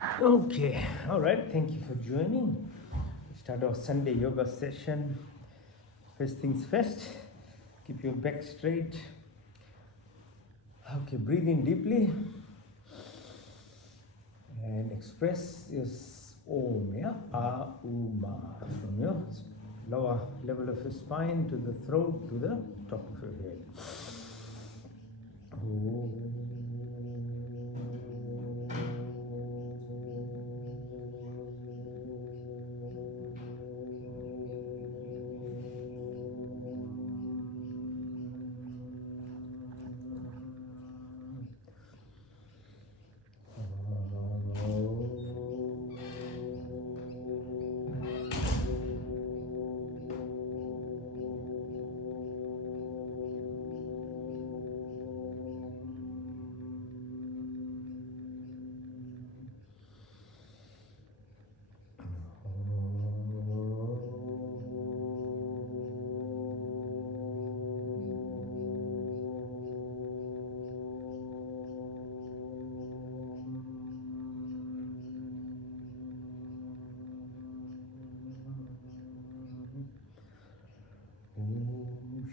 Okay, all right. Thank you for joining. Start our Sunday yoga session. First things first, keep your back straight. Okay, breathe in deeply and express your Om, yeah, Ma from your lower level of your spine to the throat to the top of your head.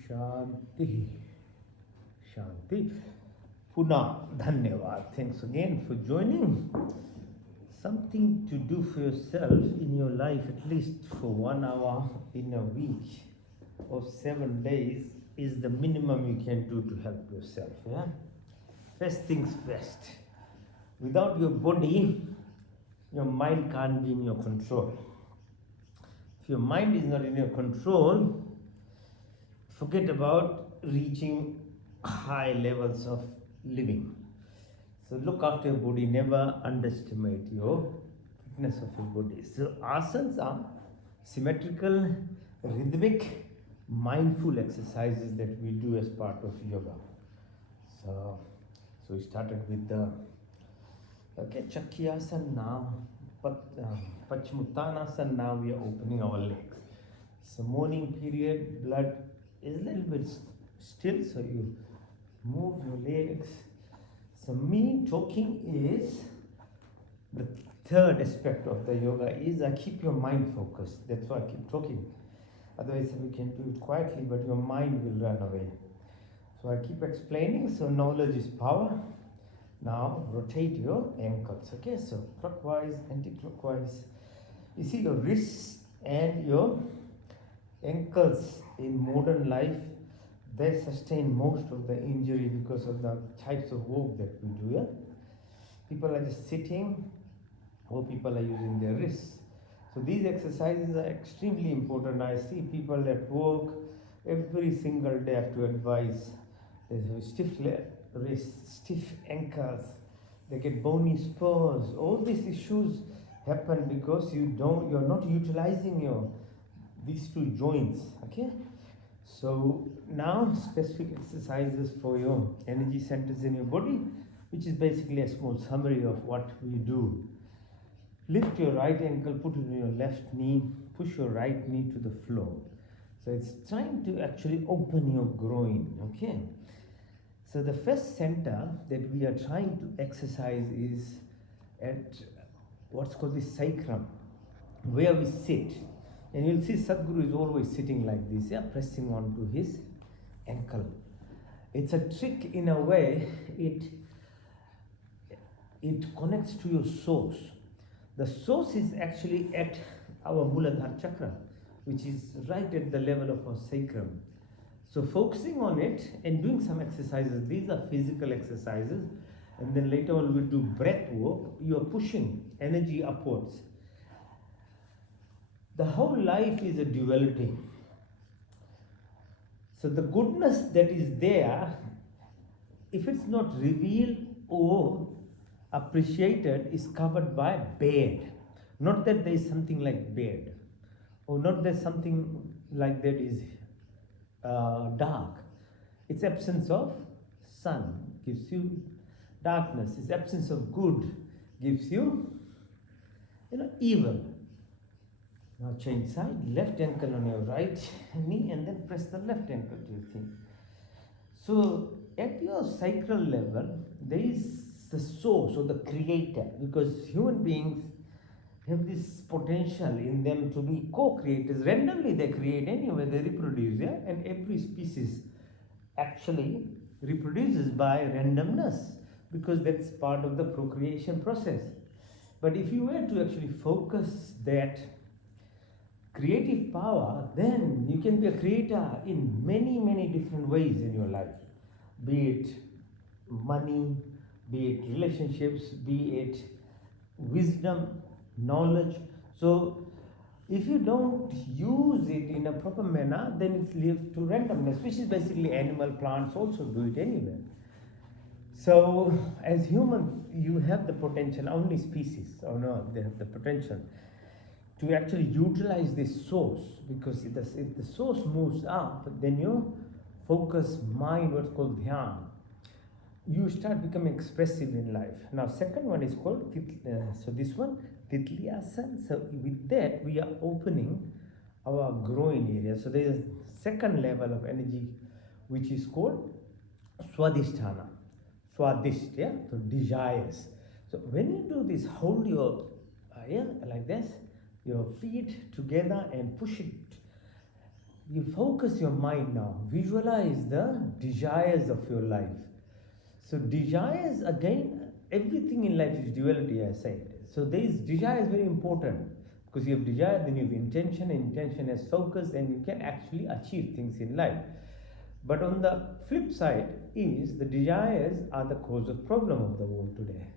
Shanti. Shanti. Puna, dhanyavad. Thanks again for joining. Something to do for yourself in your life, at least for 1 hour in a week or 7 days, is the minimum you can do to help yourself. Yeah. First things first. Without your body, your mind can't be in your control. If your mind is not in your control, forget about reaching high levels of living. So look after your body, never underestimate your fitness of your body. So asanas are symmetrical, rhythmic, mindful exercises that we do as part of yoga. So we started with the Chakrasana now, Paschimottanasana. Now we are opening our legs. So morning period, blood is a little bit still, so you move your legs. So me talking is the third aspect of the yoga is I keep your mind focused. That's why I keep talking. Otherwise we can do it quietly, but your mind will run away. So I keep explaining. So knowledge is power. Now rotate your ankles. Okay, so clockwise, anti-clockwise. You see your wrists and your ankles in modern life, they sustain most of the injury because of the types of work that we do. Yeah? People are just sitting, or people are using their wrists. So these exercises are extremely important. I see people at work every single day have to advise. They have stiff wrists, stiff ankles. They get bony spurs. All these issues happen because you're not utilizing these two joints. Okay. So now specific exercises for your energy centers in your body, which is basically a small summary of what we do. Lift your right ankle, put it on your left knee, push your right knee to the floor. So it's trying to actually open your groin, okay? So the first center that we are trying to exercise is at what's called the sacrum, where we sit. And you'll see Sadhguru is always sitting like this, yeah, pressing onto his ankle. It's a trick in a way, it connects to your source. The source is actually at our Muladhara chakra, which is right at the level of our sacrum. So focusing on it and doing some exercises, these are physical exercises, and then later on we'll do breath work. You are pushing energy upwards. The whole life is a duality. So the goodness that is there, if it's not revealed or appreciated, is covered by bad. Not that there is something like bad, or not that something like that is dark. It's absence of sun gives you darkness. It's absence of good gives you, evil. Now change side, left ankle on your right knee, and then press the left ankle to your thing. So at your sacral level, there is the source or the creator, because human beings have this potential in them to be co-creators. Randomly they create anyway, they reproduce, yeah, and every species actually reproduces by randomness because that's part of the procreation process. But if you were to actually focus that creative power, then you can be a creator in many, many different ways in your life. Be it money, be it relationships, be it wisdom, knowledge. So if you don't use it in a proper manner, then it's left to randomness, which is basically animal, plants also do it anyway. So as human, you have the potential, only species, or no, they have the potential to actually utilize this source, because if the source moves up, then your focus mind, what's called dhyan, you start becoming expressive in life. Now second one is called so this one Titliasan. So with that we are opening our groin area. So there is a second level of energy which is called Swadhisthana. Swadhisth, yeah, so desires. So when you do this, hold your yeah, like this, your feet together and push it. You focus your mind now. Visualize the desires of your life. So desires, again, everything in life is duality, I said. So this desire is very important, because you have desire, then you have intention, and intention has focus, and you can actually achieve things in life. But on the flip side is the desires are the cause of problem of the world today,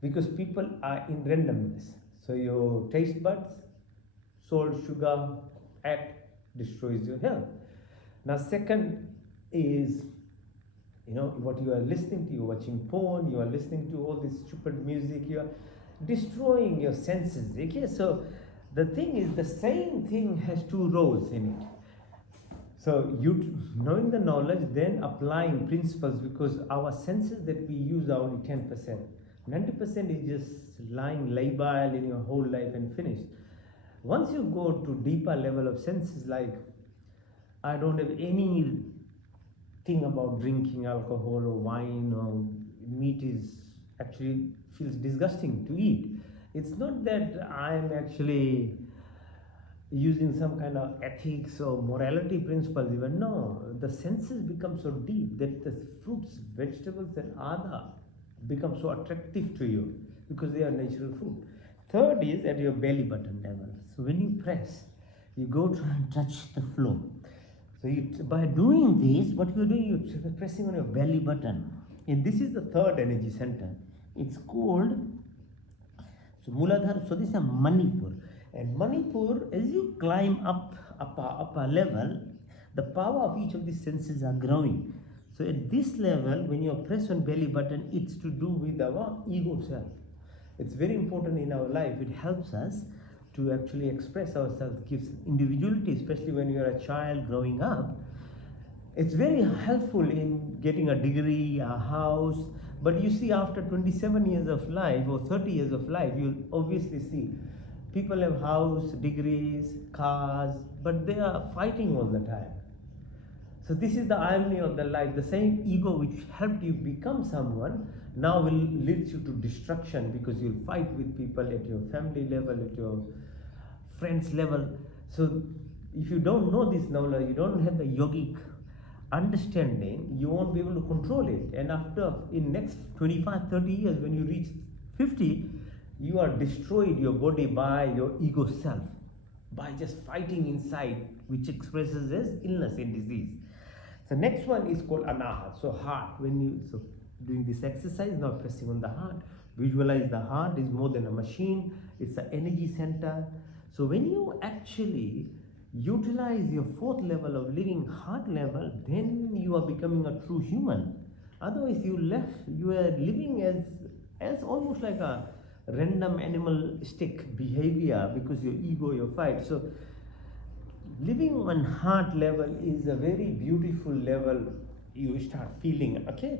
because people are in randomness. So your taste buds, salt, sugar, act destroys your health. Now second is, you know, what you are listening to, you're watching porn, you are listening to all this stupid music, you are destroying your senses. Okay, so the thing is, the same thing has two roles in it. So you knowing the knowledge, then applying principles, because our senses that we use are only 10%. 90% is just lying labile in your whole life and finished. Once you go to deeper level of senses, like I don't have any thing about drinking alcohol or wine or meat, is actually feels disgusting to eat. It's not that I'm actually using some kind of ethics or morality principles even. No, the senses become so deep that the fruits, vegetables and other become so attractive to you because they are natural food. Third is at your belly button level. So when you press, you go try and touch the floor. So you, by doing this, what you're doing, you're pressing on your belly button. And this is the third energy center. It's called, so Muladhara, so this is a Manipur. And Manipur, as you climb up upper level, the power of each of these senses are growing. So at this level, when you press on belly button, it's to do with our ego self. It's very important in our life. It helps us to actually express ourselves, gives individuality, especially when you're a child growing up. It's very helpful in getting a degree, a house. But you see, after 27 years of life or 30 years of life, you'll obviously see people have house, degrees, cars, but they are fighting all the time. So this is the irony of the life. The same ego which helped you become someone now will lead you to destruction, because you'll fight with people at your family level, at your friends level. So if you don't know this knowledge, you don't have the yogic understanding, you won't be able to control it. And after, in next 25, 30 years, when you reach 50, you are destroyed your body by your ego self, by just fighting inside, which expresses as illness and disease. So next one is called anahat. So heart, when you, so doing this exercise, now pressing on the heart, visualize the heart is more than a machine, it's an energy center. So when you actually utilize your fourth level of living, heart level, then you are becoming a true human. Otherwise you are living as almost like a random animalistic behavior, because your ego, your fight. So living on heart level is a very beautiful level you start feeling. Okay,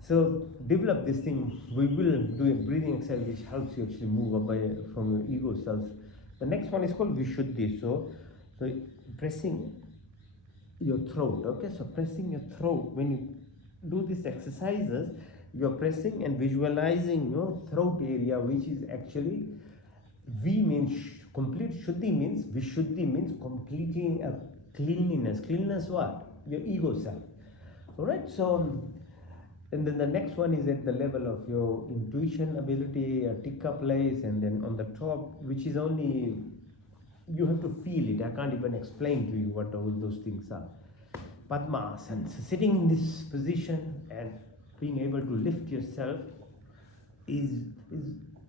so develop this thing. We will do a breathing exercise which helps you actually move away from your ego self. The next one is called Vishuddhi. So pressing your throat. Okay, so pressing your throat, when you do these exercises, you're pressing and visualizing your throat area, which is actually V means complete. Shuddhi means Vishuddhi means completing a cleanliness. Cleanliness what? Your ego self. Alright, so and then the next one is at the level of your intuition ability, a tikka place, and then on the top, which is only you have to feel it. I can't even explain to you what all those things are. Padmasana, so sitting in this position and being able to lift yourself is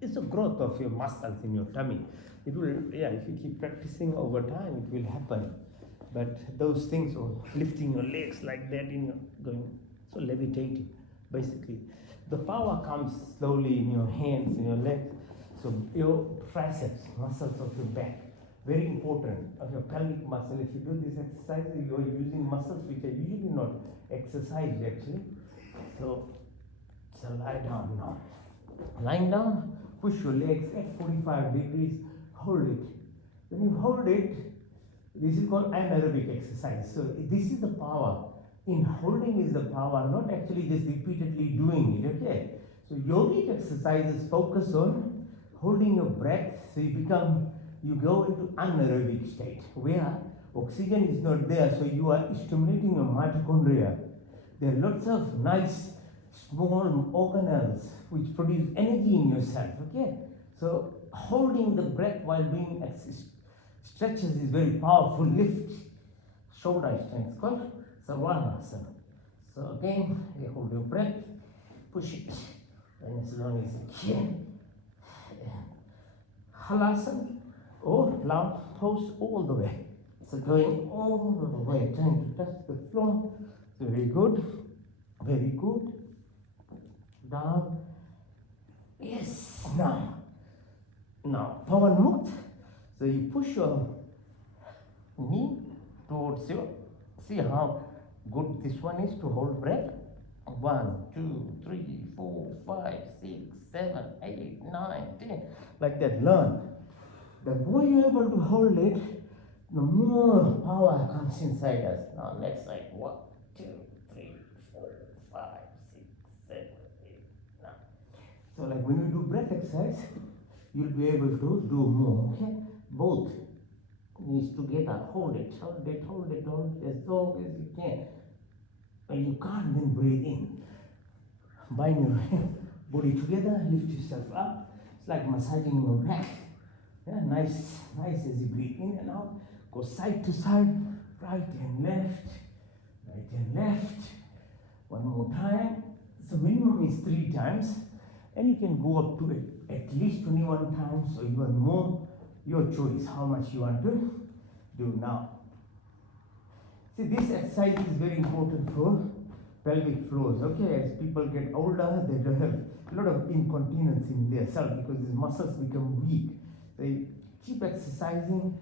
is a growth of your muscles in your tummy. It will, yeah, if you keep practicing over time, it will happen. But those things, or lifting your legs like that, in your going, so levitating, basically. The power comes slowly in your hands, in your legs. So your triceps, muscles of your back, very important, of your pelvic muscle. If you do this exercise, you are using muscles which are usually not exercised actually. So lie down now. Lying down, push your legs at 45 degrees, hold it. When you hold it, this is called anaerobic exercise. So this is the power. In holding is the power, not actually just repeatedly doing it, okay? So yogic exercises focus on holding your breath, so you go into anaerobic state, where oxygen is not there, so you are stimulating your mitochondria. There are lots of nice small organelles which produce energy in yourself, okay? So holding the breath while doing stretches is very powerful. Lift shoulder strength called Sarvanasana. So again, you hold your breath, push it, and as long as you can. Halasana, or plow pose all the way. So going all the way, trying to touch the floor. So very good, very good. Down. Yes. Now, Pawan Mukta. So you push your knee towards you. See how good this one is to hold breath. 1, 2, 3, 4, 5, 6, 7, 8, 9, 10. Like that. Learn. The more you're able to hold it, the more power comes inside us. Now next side. 1, 2, 3, 4, 5, 6, 7, 8, 9. So like when you do breath exercise, you'll be able to do more. Okay? Both knees together. Hold it as long as you can. When you can't, then breathe in. Bind your body together, lift yourself up. It's like massaging your back. Yeah, nice as you breathe in and out. Go side to side, right and left, right and left. One more time. So minimum is 3 times, and you can go up to it at least 21 times, or even more. Your choice, how much you want to do now. See, this exercise is very important for pelvic floors. Okay, as people get older, they will have a lot of incontinence in their self because these muscles become weak. They keep exercising,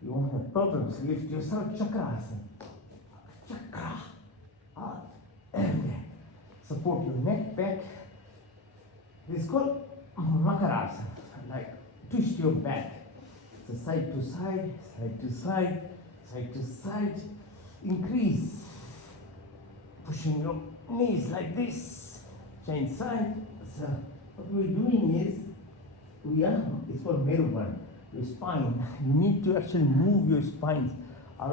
you won't have problems. Lift yourself, chakrasana. Chakra. Up and then support your neck back. This is called makarasana. Like twist your back. So side to side, side to side, side to side. Increase. Pushing your knees like this. Change side. So what we're doing is, it's called Meruban, your spine. You need to actually move your spines a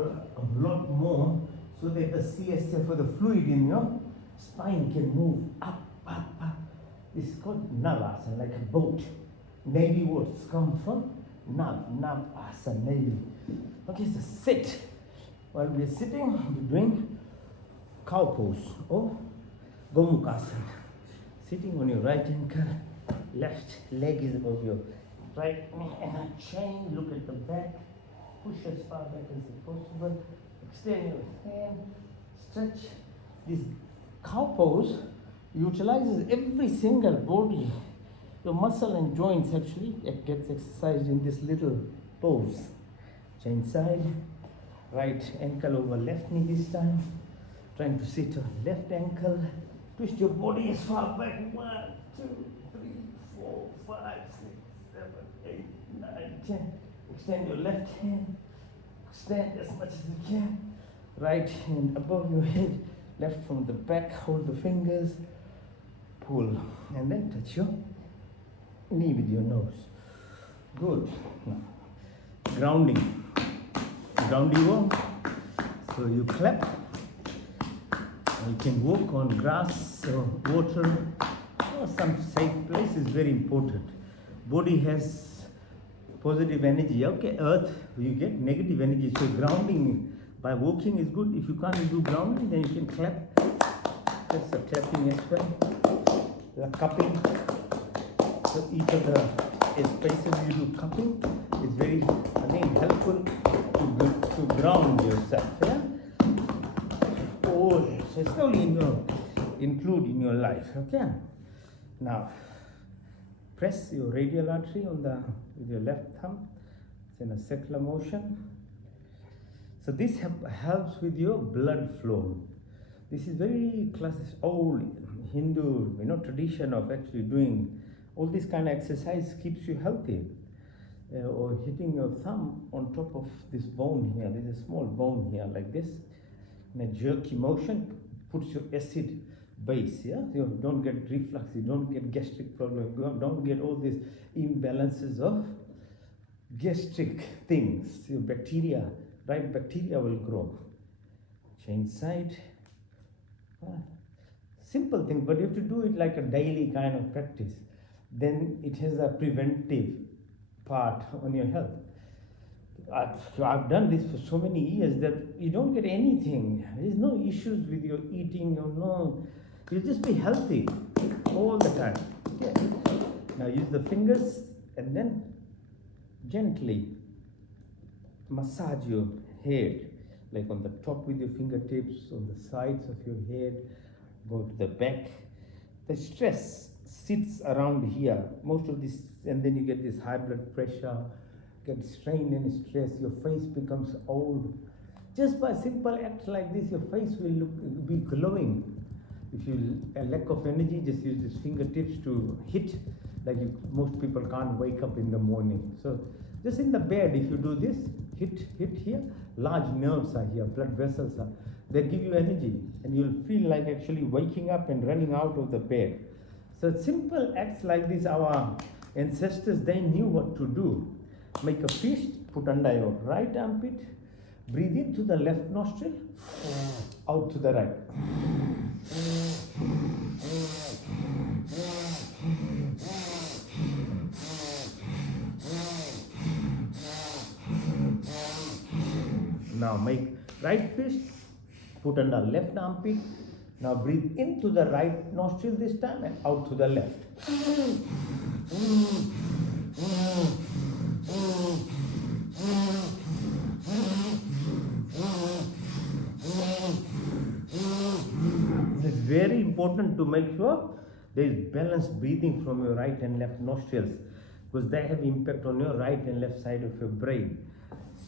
lot more so that the CSF, or the fluid in your spine, can move up, up, up. This is called Navasana, like a boat. Navy words come from Navasana, Navy. Okay, so sit. While we're sitting, we're doing cow pose or Gomukhasana. Sitting on your right ankle, left leg is above your right knee, and a chain. Look at the back. Push as far back as possible. Extend your hand. Stretch. This cow pose utilizes every single body. Your muscle and joints actually it gets exercised in this little pose. Change side. Right ankle over left knee this time. Trying to sit on left ankle. Twist your body as far back. 1, 2, 3, 4, 5, 6, 7, 8, 9, 10. Extend your left hand. Extend as much as you can. Right hand above your head. Left from the back. Hold the fingers. Pull and then touch your knee with your nose. Good. Now, grounding. Grounding walk. So you clap. You can walk on grass or water or some safe place is very important. Body has positive energy. Okay, earth, you get negative energy. So grounding by walking is good. If you can't do grounding, then you can clap. That's a clapping as well. The cupping. So each of the spaces you do cupping is very, again, helpful to ground yourself. Yeah? Oh, so slowly include in your life. Okay. Now, press your radial artery on with your left thumb. It's in a circular motion. So this helps with your blood flow. This is very classic, old Hindu, tradition of actually doing all this kind of exercise keeps you healthy. Or hitting your thumb on top of this bone here. There's a small bone here like this. In a jerky motion, puts your acid base. Yeah, you don't get reflux, you don't get gastric problem, you don't get all these imbalances of gastric things. Your bacteria, right bacteria will grow. Change side. Simple thing, but you have to do it like a daily kind of practice. Then it has a preventive part on your health. I've done this for so many years that you don't get anything. There's no issues with your eating or no. You'll just be healthy all the time. Okay. Now use the fingers and then gently massage your head, like on the top with your fingertips, on the sides of your head, go to the back. The stress sits around here, most of this, and then you get this high blood pressure, get strain and stress, your face becomes old. Just by simple act like this, your face will be glowing. If you a lack of energy, just use these fingertips to hit, like most people can't wake up in the morning. So just in the bed, if you do this, hit here, large nerves are here, blood vessels are, they give you energy, and you'll feel like actually waking up and running out of the bed. So simple acts like this, our ancestors, they knew what to do. Make a fist, put under your right armpit, breathe in to the left nostril, out to the right. Now make right fist, put under left armpit. Now breathe into the right nostril this time and out to the left. It's very important to make sure there is balanced breathing from your right and left nostrils, because they have impact on your right and left side of your brain.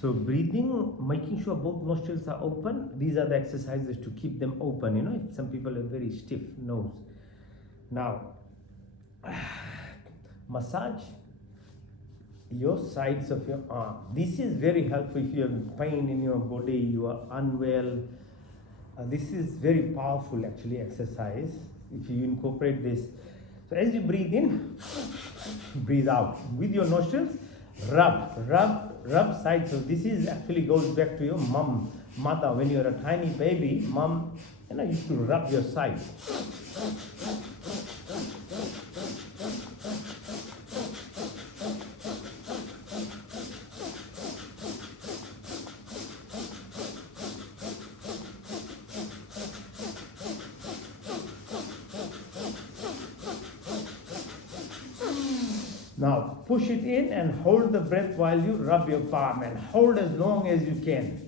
So breathing, making sure both nostrils are open. These are the exercises to keep them open. Some people have very stiff nose. Now, massage your sides of your arm. This is very helpful if you have pain in your body, you are unwell. This is very powerful actually exercise if you incorporate this. So as you breathe in, breathe out. With your nostrils, rub sides. So this is actually goes back to your mother. When you're a tiny baby, mom, used to rub your sides. Now push it in and hold the breath while you rub your palm, and hold as long as you can.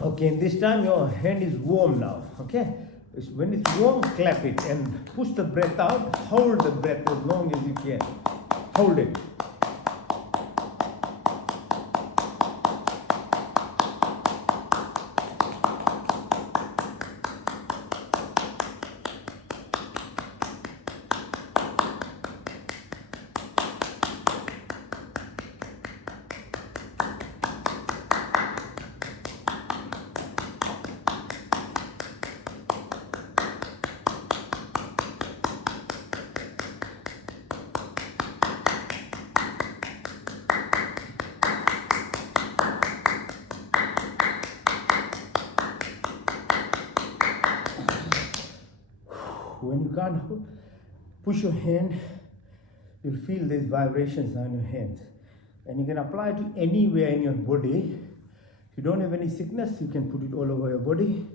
Okay, and this time your hand is warm now, okay? When it's warm, clap it and push the breath out. Hold the breath as long as you can. Hold it. can't push your hand, you'll feel these vibrations on your hands. And you can apply it to anywhere in your body. If you don't have any sickness, you can put it all over your body.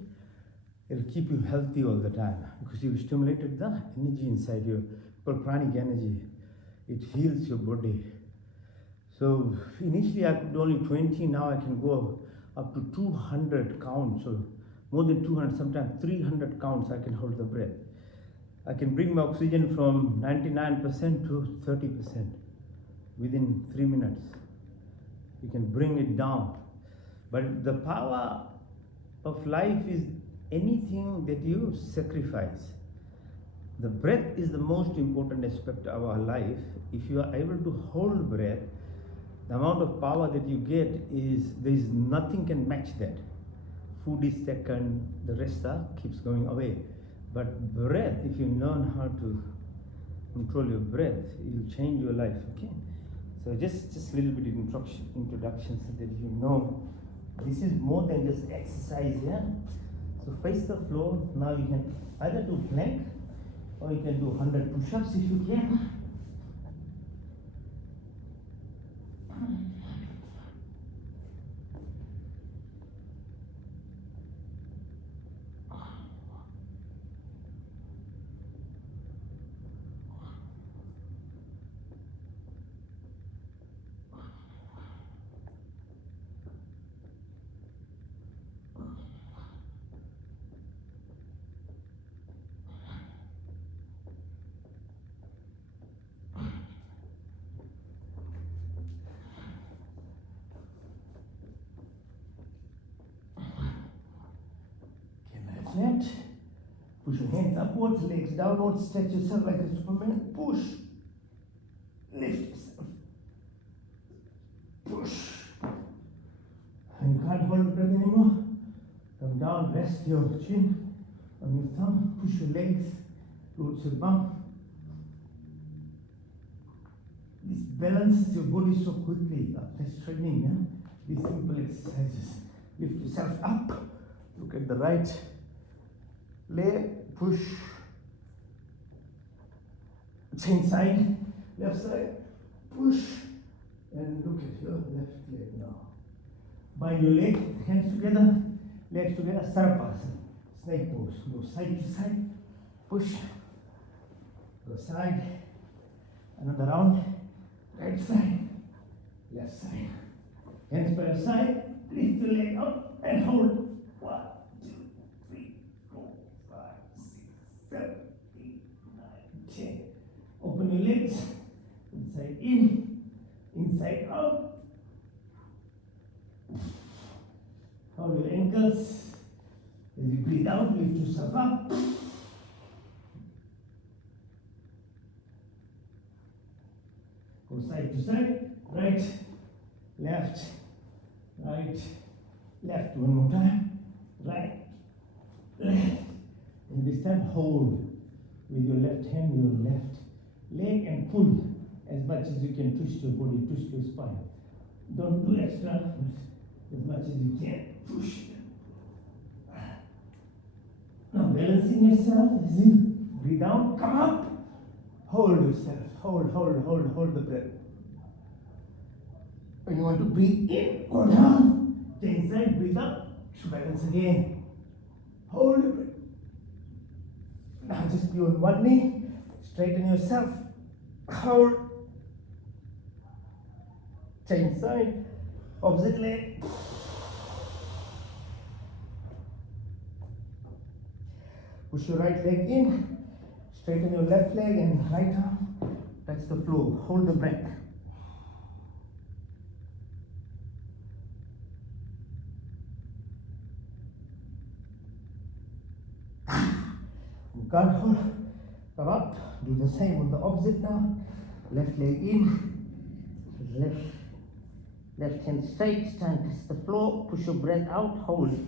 It'll keep you healthy all the time because you've stimulated the energy inside you, called pranic energy. It heals your body. So initially I could only 20, now I can go up to 200 counts, or more than 200, sometimes 300 counts I can hold the breath. I can bring my oxygen from 99% to 30% within 3 minutes. You can bring it down. But the power of life is anything that you sacrifice. The breath is the most important aspect of our life. If you are able to hold breath, the amount of power that you get is, nothing can match that. Food is second, the rest keeps going away. But breath, if you learn how to control your breath, it will change your life, okay? So just a little bit of introduction so that you know this is more than just exercise, yeah? So face the floor. Now you can either do plank or you can do 100 push-ups if you can. Flat. Push your hands upwards, legs downwards, stretch yourself like a Superman. Push. Lift yourself. Push. And you can't hold the breath anymore. Come down, rest your chin on your thumb. Push your legs towards your bum. This balances your body so quickly after training. Yeah? These simple exercises. Lift yourself up. Look at the right leg, push, change side, left side, push, and look at your left leg now. Bind your leg, hands together, legs together, Sarapasana, snake pose. Go side to side, push, go side, another round, right side, left side. Hands by your side, lift your leg up and hold. 1, 2, 3, 4, 5, 6, 7, 8, 9, 10. Open your legs, inside in, inside out. Hold your ankles. As you breathe out, lift yourself up. Go side to side, right, left, right, left. One more time, right, left. And this time hold with your left hand, your left leg, and pull as much as you can. Twist your body, twist your spine. Don't do extra, as much as you can. Push. Now balancing yourself as you breathe out, come up. Hold yourself, hold the breath. When you want to breathe in, go down. Change side, breathe up. Balance again. Hold your breath. Now just be on one knee. Straighten yourself. Hold. Change side. Opposite leg. Push your right leg in. Straighten your left leg and right arm. Touch the floor. Hold the breath. You can't hold. Come up. Do the same on the opposite now. Left leg in. Left hand straight. Stand, touch the floor. Push your breath out. Hold it.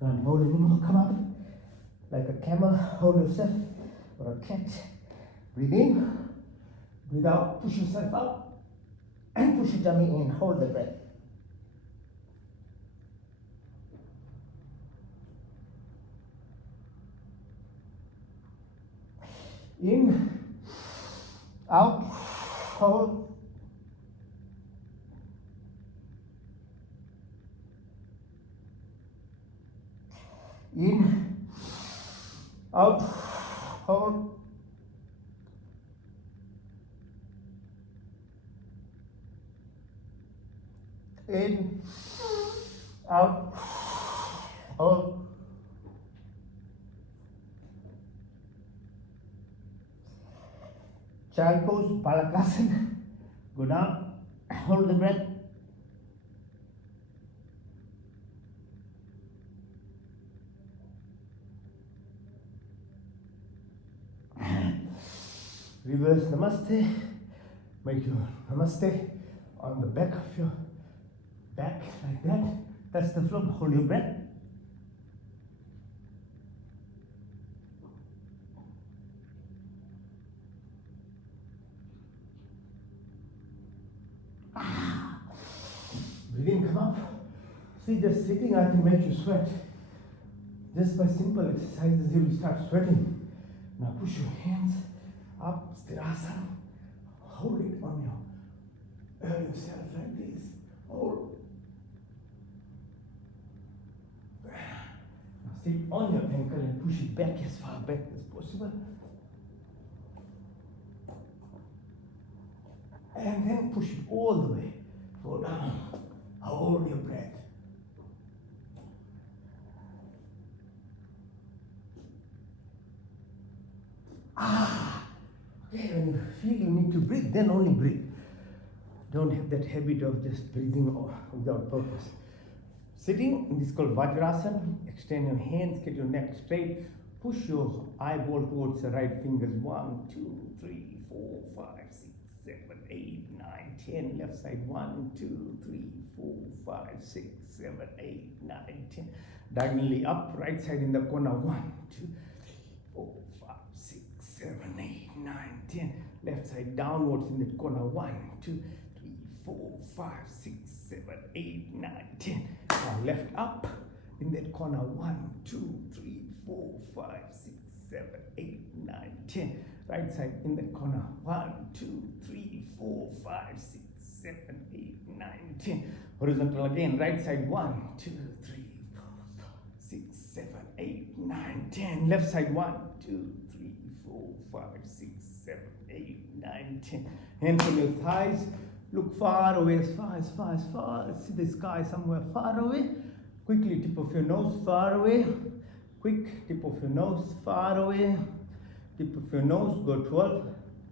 Can't hold anymore. Come up like a camel. Hold yourself, or a cat. Breathe in, breathe out. Push yourself up, and push your tummy in. Hold the breath. In, out, hold. In, out, hold. In, out, hold. Child pose, Balakasana. Go down, hold the breath. Reverse Namaste. Make your Namaste on the back of your back like that. That's the floor. Hold your breath. Breathe in, come up. See, just sitting I can make you sweat. Just by simple exercises you will start sweating. Now push your hands up, Sthirasana. Hold it on yourself like this. Hold. Now sit on your ankle and push it back as far back as possible. And then push it all the way. Go down. Hold your breath. Okay, when you feel you need to breathe, then only breathe. Don't have that habit of just breathing without purpose. Sitting, this is called Vajrasana. Extend your hands, get your neck straight. Push your eyeball towards the right fingers. 1, 2, 3, 4, 5, 6, 7, 8, 9, 10. Left side. 1, 2, 3, 4, 5, 6, 7, 8, 9, 10. Diagonally up, right side in the corner. 1, 2, 4, 5, 6, 7, 8, 9, 10. Left side downwards in the corner. 1, 2, 3, 4, 5, 6, 7, 8, 9, 10. Now left up in that corner. 1, 2, 3, 4, 5, 6, 7, 8, 9, 10. Right side in the corner. 1, 2, 3, 4, 5, 6, 7, 8, 9, 10. Horizontal again. Right side. 1, 2, 3, 4, 6, 7, 8, 9, 10. Left side. 1, 2, 3, 4, 5, 6, 7, 8, 9, 10. Hands on your thighs. Look far away, as far. See the sky somewhere far away. Quickly, tip of your nose far away. Quick, tip of your nose far away. Tip of your nose, go 12,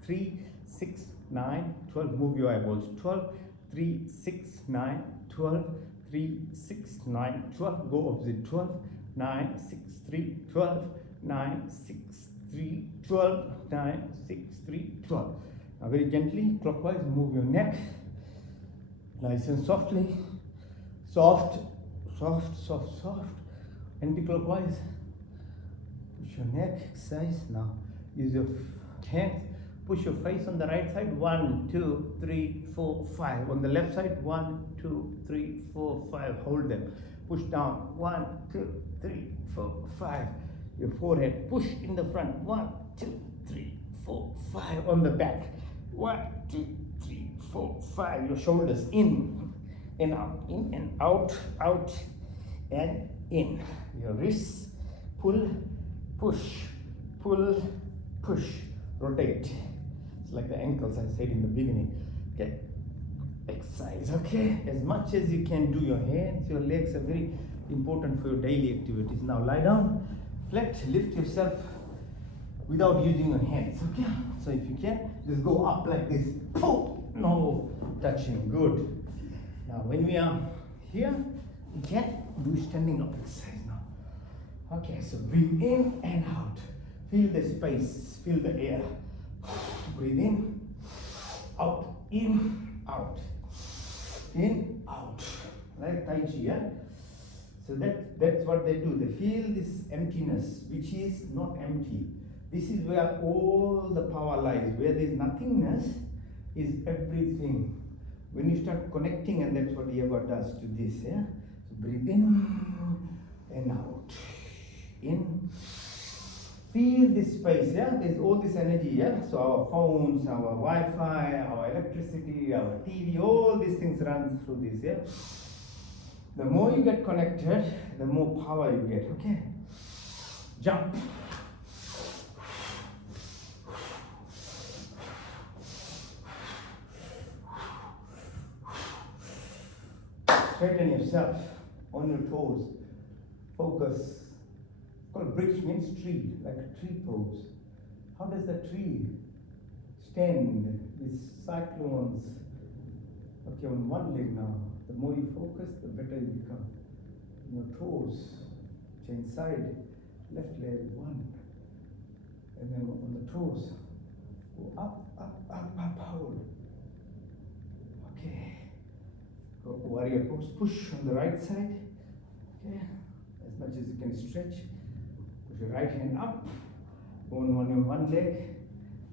3, 6, 9, 12. Move your eyeballs. 12, 3, 6, 9, 12, 3, 6, 9, 12. Go opposite. 12, 9, 6, 3, 12, 9, 6, 3, 12, 9, 6, 3, 12. Now very gently, clockwise, move your neck. Nice and softly. Soft. Anti-clockwise. Push your neck, exercise. Now use your hands. Push your face on the right side. 1, 2, 3, 4, 5. On the left side. 1, 2, 3, 4, 5. Hold them. Push down. 1, 2, 3, 4, 5. Your forehead. Push in the front. 1, 2, 3, 4, 5. On the back. 1, 2, 3, 4, 5. Your shoulders in and out, in and out, out and in. Your wrists pull, push, pull, push, rotate. It's like the ankles I said in the beginning. Okay, exercise. Okay, as much as you can do. Your hands, your legs are very important for your daily activities. Now lie down, flat, lift yourself without using your hands. Okay, so if you can, just go up like this. No touching. Good. Now when we are here, you can do standing up exercise now. Okay, so breathe in and out. Feel the space, feel the air. Breathe in, out, in, out, in, out. Like Tai Chi, yeah? So that's what they do. They feel this emptiness, which is not empty. This is where all the power lies. Where there is nothingness is everything. When you start connecting, and that's what yoga does to this, yeah? So breathe in and out. In. feel this space, yeah? There's all this energy, yeah? So our phones, our Wi-Fi, our electricity, our TV, all these things run through this, yeah? The more you get connected, the more power you get, okay? Jump. Straighten yourself on your toes. Focus. It's called bridge, means tree, like a tree pose. How does the tree stand with cyclones? Okay, on one leg now. The more you focus, the better you become. Your toes, change side, left leg, one. And then on the toes, go up, up, up, up, hold. Okay. Go warrior pose, push on the right side. Okay. As much as you can stretch. Put your right hand up. Go on your one leg.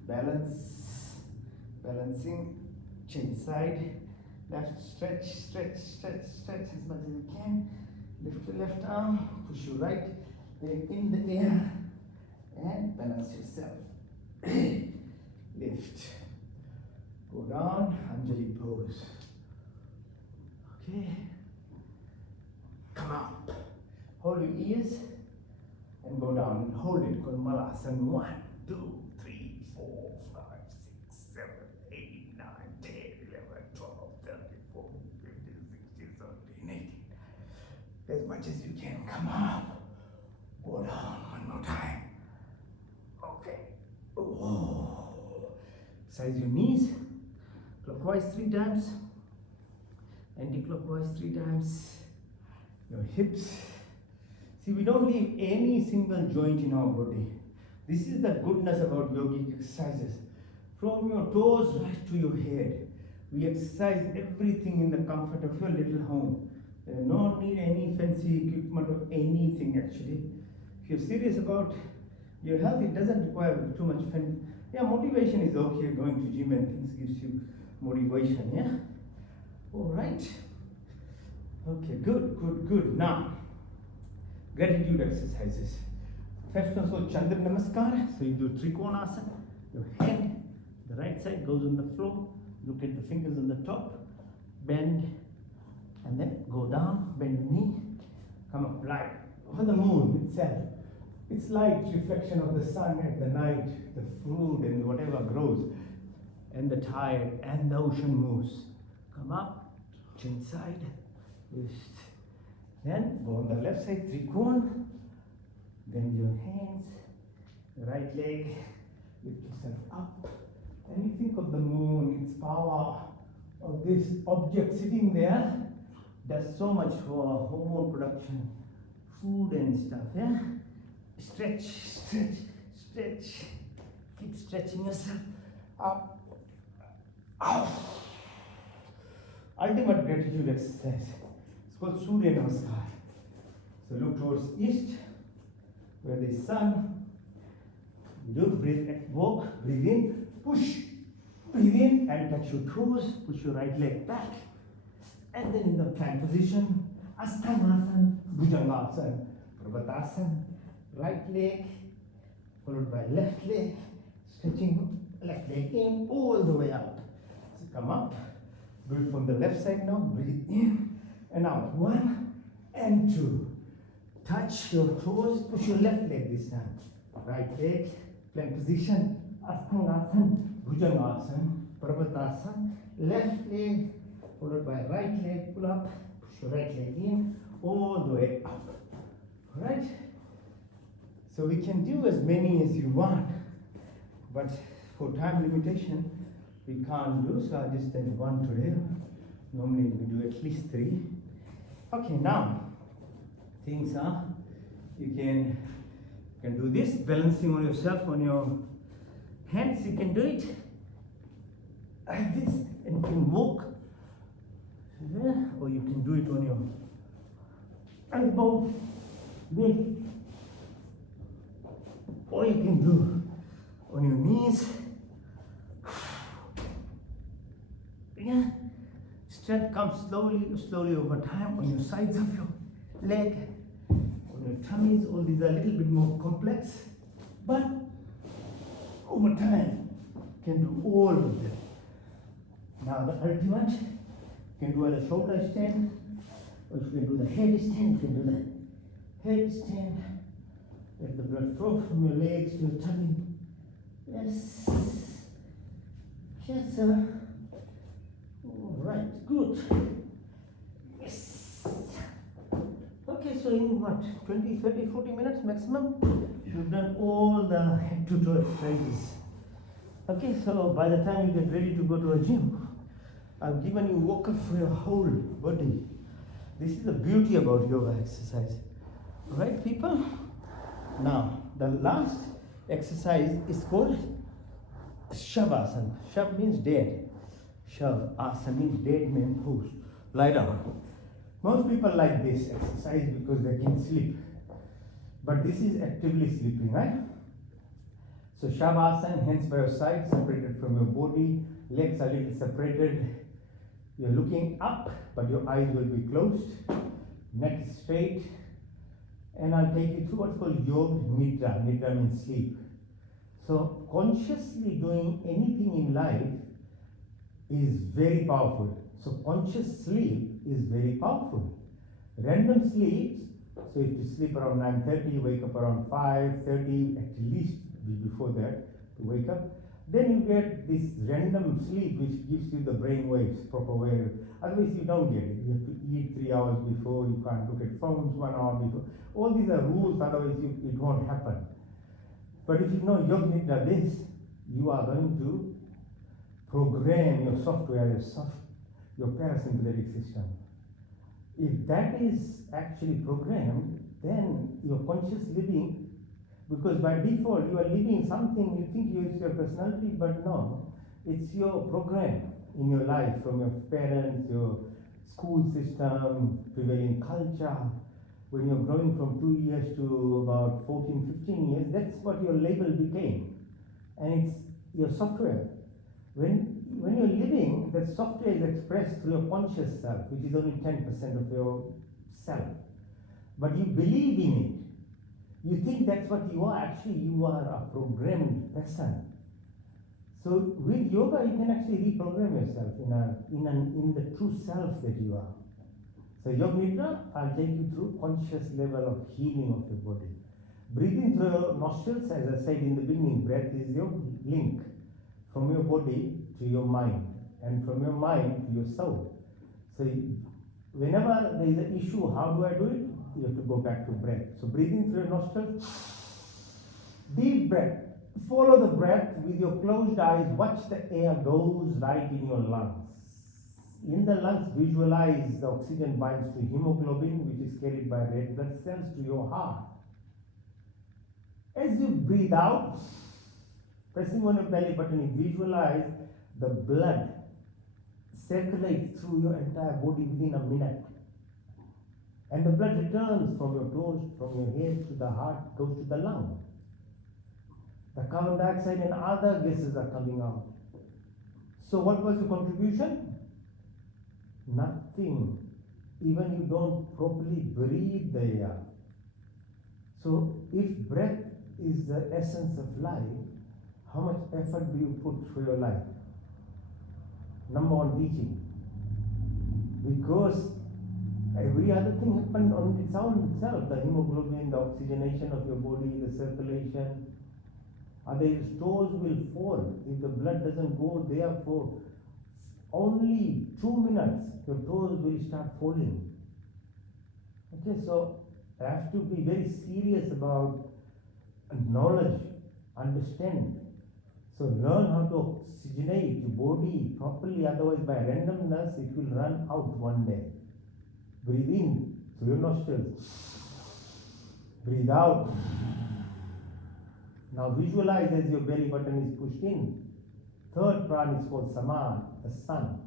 Balance. Balancing. Change side. Left, stretch, stretch, stretch, stretch as much as you can. Lift your left arm, push your right leg in the air, and balance yourself. Lift. Go down, Anjali pose. Okay. Come up. Hold your ears and go down and hold it. Called Malasana. 1, 2, 3, 4, 5, 6, 7, 8, 9, 10, 11, 12, 13, 14, 15, 16, 17, 18. As much as you can. Come up. Go down one more time. Okay. Oh. Size your knees. Clockwise 3 times. Anti-clockwise 3 times. Your hips. See, we don't leave any single joint in our body. This is the goodness about yogic exercises. From your toes right to your head. We exercise everything in the comfort of your little home. There no need any fancy equipment or anything actually. If you're serious about your health, it doesn't require too much fancy. Yeah, motivation is okay. Going to gym and things gives you motivation, yeah? All right. Okay, good, good, good. Now, gratitude exercises. First one is called Chandra Namaskar. So you do Trikonasana. Your hand, the right side goes on the floor. Look at the fingers on the top. Bend, and then go down. Bend your knee. Come up light. For the moon itself. It's like reflection of the sun at the night, the fruit and whatever grows, and the tide and the ocean moves. Come up, change side, lift. Then go on the left side, Trikona. Bend your hands, right leg, lift yourself up. And you think of the moon, its power, of this object sitting there, does so much for hormone production, food and stuff, yeah? Stretch, stretch, stretch. Keep stretching yourself up, out. Ultimate gratitude exercise. It's called Surya Namaskar. So look towards east, where the sun. Do breathe, walk, breathe in, push, breathe in, and touch your toes. Push your right leg back, and then in the plank position, Asthanasana, Bhujangasana, Parvatasana. Right leg, followed by left leg, stretching left leg in all the way out. So come up, breathe from the left side now, breathe in and out. 1 and 2. Touch your toes, push your left leg this time. Right leg, plank position, Asthanasana, Bhujangasana, Parvatasana. Left leg, followed by right leg, pull up, push your right leg in, all the way up. Alright? So we can do as many as you want, but for time limitation, we can't do, so I just did 1 today. Normally we do at least 3. Okay, now, things are, you can do this, balancing on yourself, on your hands, you can do it like this, and you can walk, or you can do it on your elbow, knee, or you can do on your knees. Yeah, strength comes slowly over time on your sides of your leg, on your tummies. All these are a little bit more complex. But over time, can do all of them. Now the ultimate, you can do the shoulder stand, or you can do the head stand, you can do the head stand. Let the blood flow from your legs to your tummy. Yes. Yes, sir. All right, good. Yes. Okay, so in what, 20, 30, 40 minutes maximum, you've done all the head to toe exercises. Okay, so by the time you get ready to go to a gym, I've given you workout for your whole body. This is the beauty about yoga exercise. Right, people? Now, the last exercise is called Shavasana. Shav means dead. Shav, asana means dead man pose. Lie down. Most people like this exercise because they can sleep. But this is actively sleeping, right? So Shavasana, hands by your side, separated from your body, legs are a little separated. You're looking up, but your eyes will be closed. Neck is straight. And I'll take you through what's called Yoga Nidra. Nidra means sleep. So consciously doing anything in life is very powerful. So conscious sleep is very powerful. Random sleeps, so if you sleep around 9:30, you wake up around 5:30, at least before that, to wake up. Then you get this random sleep which gives you the brain waves, proper wave. Otherwise you don't get it. You have to eat 3 hours before, you can't look at phones 1 hour before. All these are rules, otherwise it won't happen. But if you know Yoga Nidra this, you are going to program your software, your parasympathetic system. If that is actually programmed, then your conscious living, because by default you are living something, you think it's your personality, but no, it's your program in your life from your parents, your school system, prevailing culture. When you're growing from 2 years to about 14, 15 years, that's what your label became. And it's your software. When you're living, that software is expressed through your conscious self, which is only 10% of your self. But you believe in it. You think that's what you are. Actually, you are a programmed person. So with yoga, you can actually reprogram yourself in the true self that you are. So Yoga Nidra, I'll take you through conscious level of healing of your body. Breathing through your nostrils, as I said in the beginning, breath is your link from your body to your mind, and from your mind to your soul. So whenever there is an issue, how do I do it? You have to go back to breath. So breathing through your nostrils, deep breath. Follow the breath with your closed eyes. Watch the air goes right in your lungs. In the lungs, visualize the oxygen binds to hemoglobin, which is carried by red blood cells to your heart. As you breathe out, pressing on your belly button, you visualize the blood circulates through your entire body within a minute. And the blood returns from your toes, from your head to the heart, goes to the lung. The carbon dioxide and other gases are coming out. So what was your contribution? Nothing. Even you don't properly breathe the air. So if breath is the essence of life, how much effort do you put for your life? Number one, teaching. Because every other thing happened on its own self. The hemoglobin, the oxygenation of your body, the circulation. Otherwise, toes will fall if the blood doesn't go there for only 2 minutes. Your toes will start falling. Okay, so I have to be very serious about knowledge, understand. So learn how to oxygenate your body properly, otherwise by randomness it will run out one day. Breathe in through your nostrils. Breathe out. Now visualize as your belly button is pushed in. Third prana is called Saman, the sun.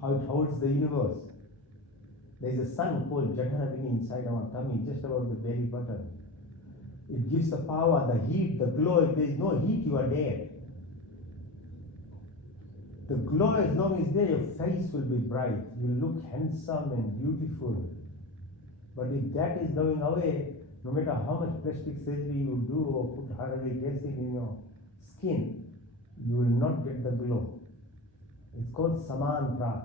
How it holds the universe. There is a sun called Jagannathini inside our tummy, just above the belly button. It gives the power, the heat, the glow. If there is no heat, you are dead. The glow, as long as there, your face will be bright. You look handsome and beautiful. But if that is going away, No matter how much plastic surgery you do or put hyaluronic acid in your skin, you will not get the glow. It's called Saman Pran.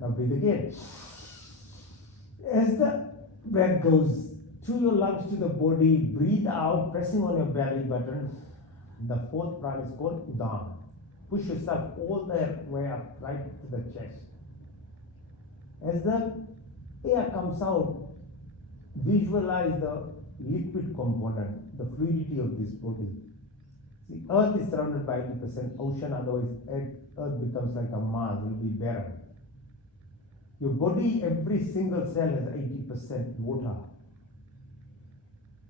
Now breathe again. As the breath goes to your lungs, to the body, breathe out, pressing on your belly button. The fourth pran is called Udan. Push yourself all the way up, right to the chest. As the air comes out, visualize the liquid component, the fluidity of this body. See, Earth is surrounded by 80% ocean, otherwise Earth becomes like a Mars, it will be barren. Your body, every single cell has 80% water.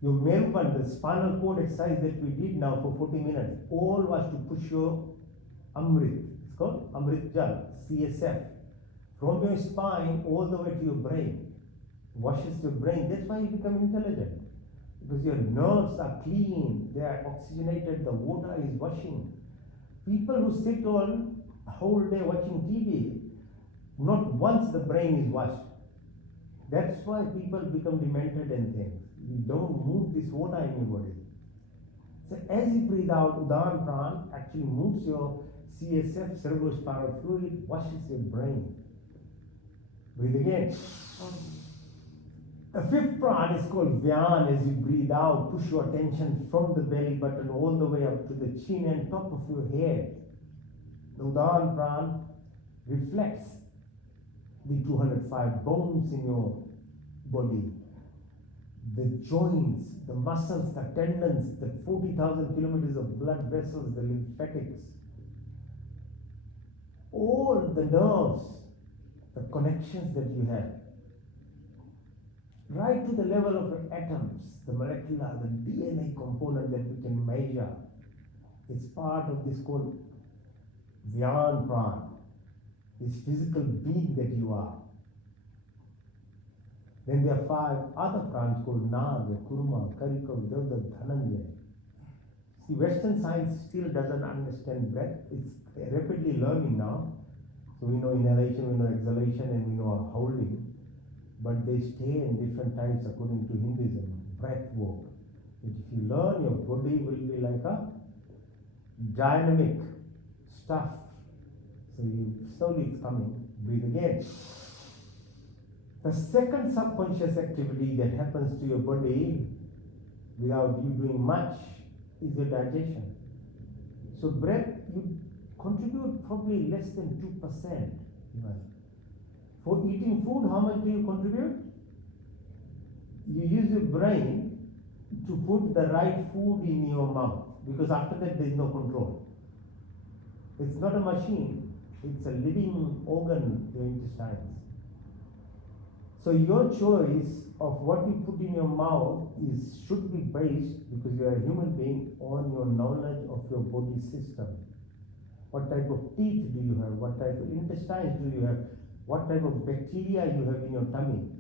Your Meruband, the spinal cord exercise that we did now for 40 minutes, all was to push your Amrit. It's called Amrit Jal, CSF. From your spine all the way to your brain. Washes your brain. That's why you become intelligent. Because your nerves are clean, they are oxygenated, the water is washing. People who sit on a whole day watching TV, not once the brain is washed. That's why people become demented and things. You don't move this water in your body. So as you breathe out, Udan Pran actually moves your CSF, cerebrospinal fluid, washes your brain. Breathe again. The fifth pran is called Vyan. As you breathe out, push your attention from the belly button all the way up to the chin and top of your head. The Udan Pran reflects the 205 bones in your body, the joints, the muscles, the tendons, the 40,000 kilometers of blood vessels, the lymphatics, all the nerves, the connections that you have, right to the level of the atoms, the molecular, the DNA component that we can measure. It's part of this called Vyan Pran, this physical being that you are. Then there are 5 other prans called Nag, Kurma, Karikav, Devda, Dhananjay. See, Western science still doesn't understand breath. It's rapidly learning now. So we know inhalation, we know exhalation, and we know holding. But they stay in different types according to Hinduism. Breath work. If you learn, your body will be like a dynamic stuff. So you slowly it's coming. Breathe again. The second subconscious activity that happens to your body without you doing much is your digestion. So breath, you contribute probably less than 2%. For eating food, how much do you contribute? You use your brain to put the right food in your mouth, because after that there is no control. It's not a machine, it's a living organ, your intestines. So your choice of what you put in your mouth should be based, because you are a human being, on your knowledge of your body system. What type of teeth do you have? What type of intestines do you have? What type of bacteria you have in your tummy?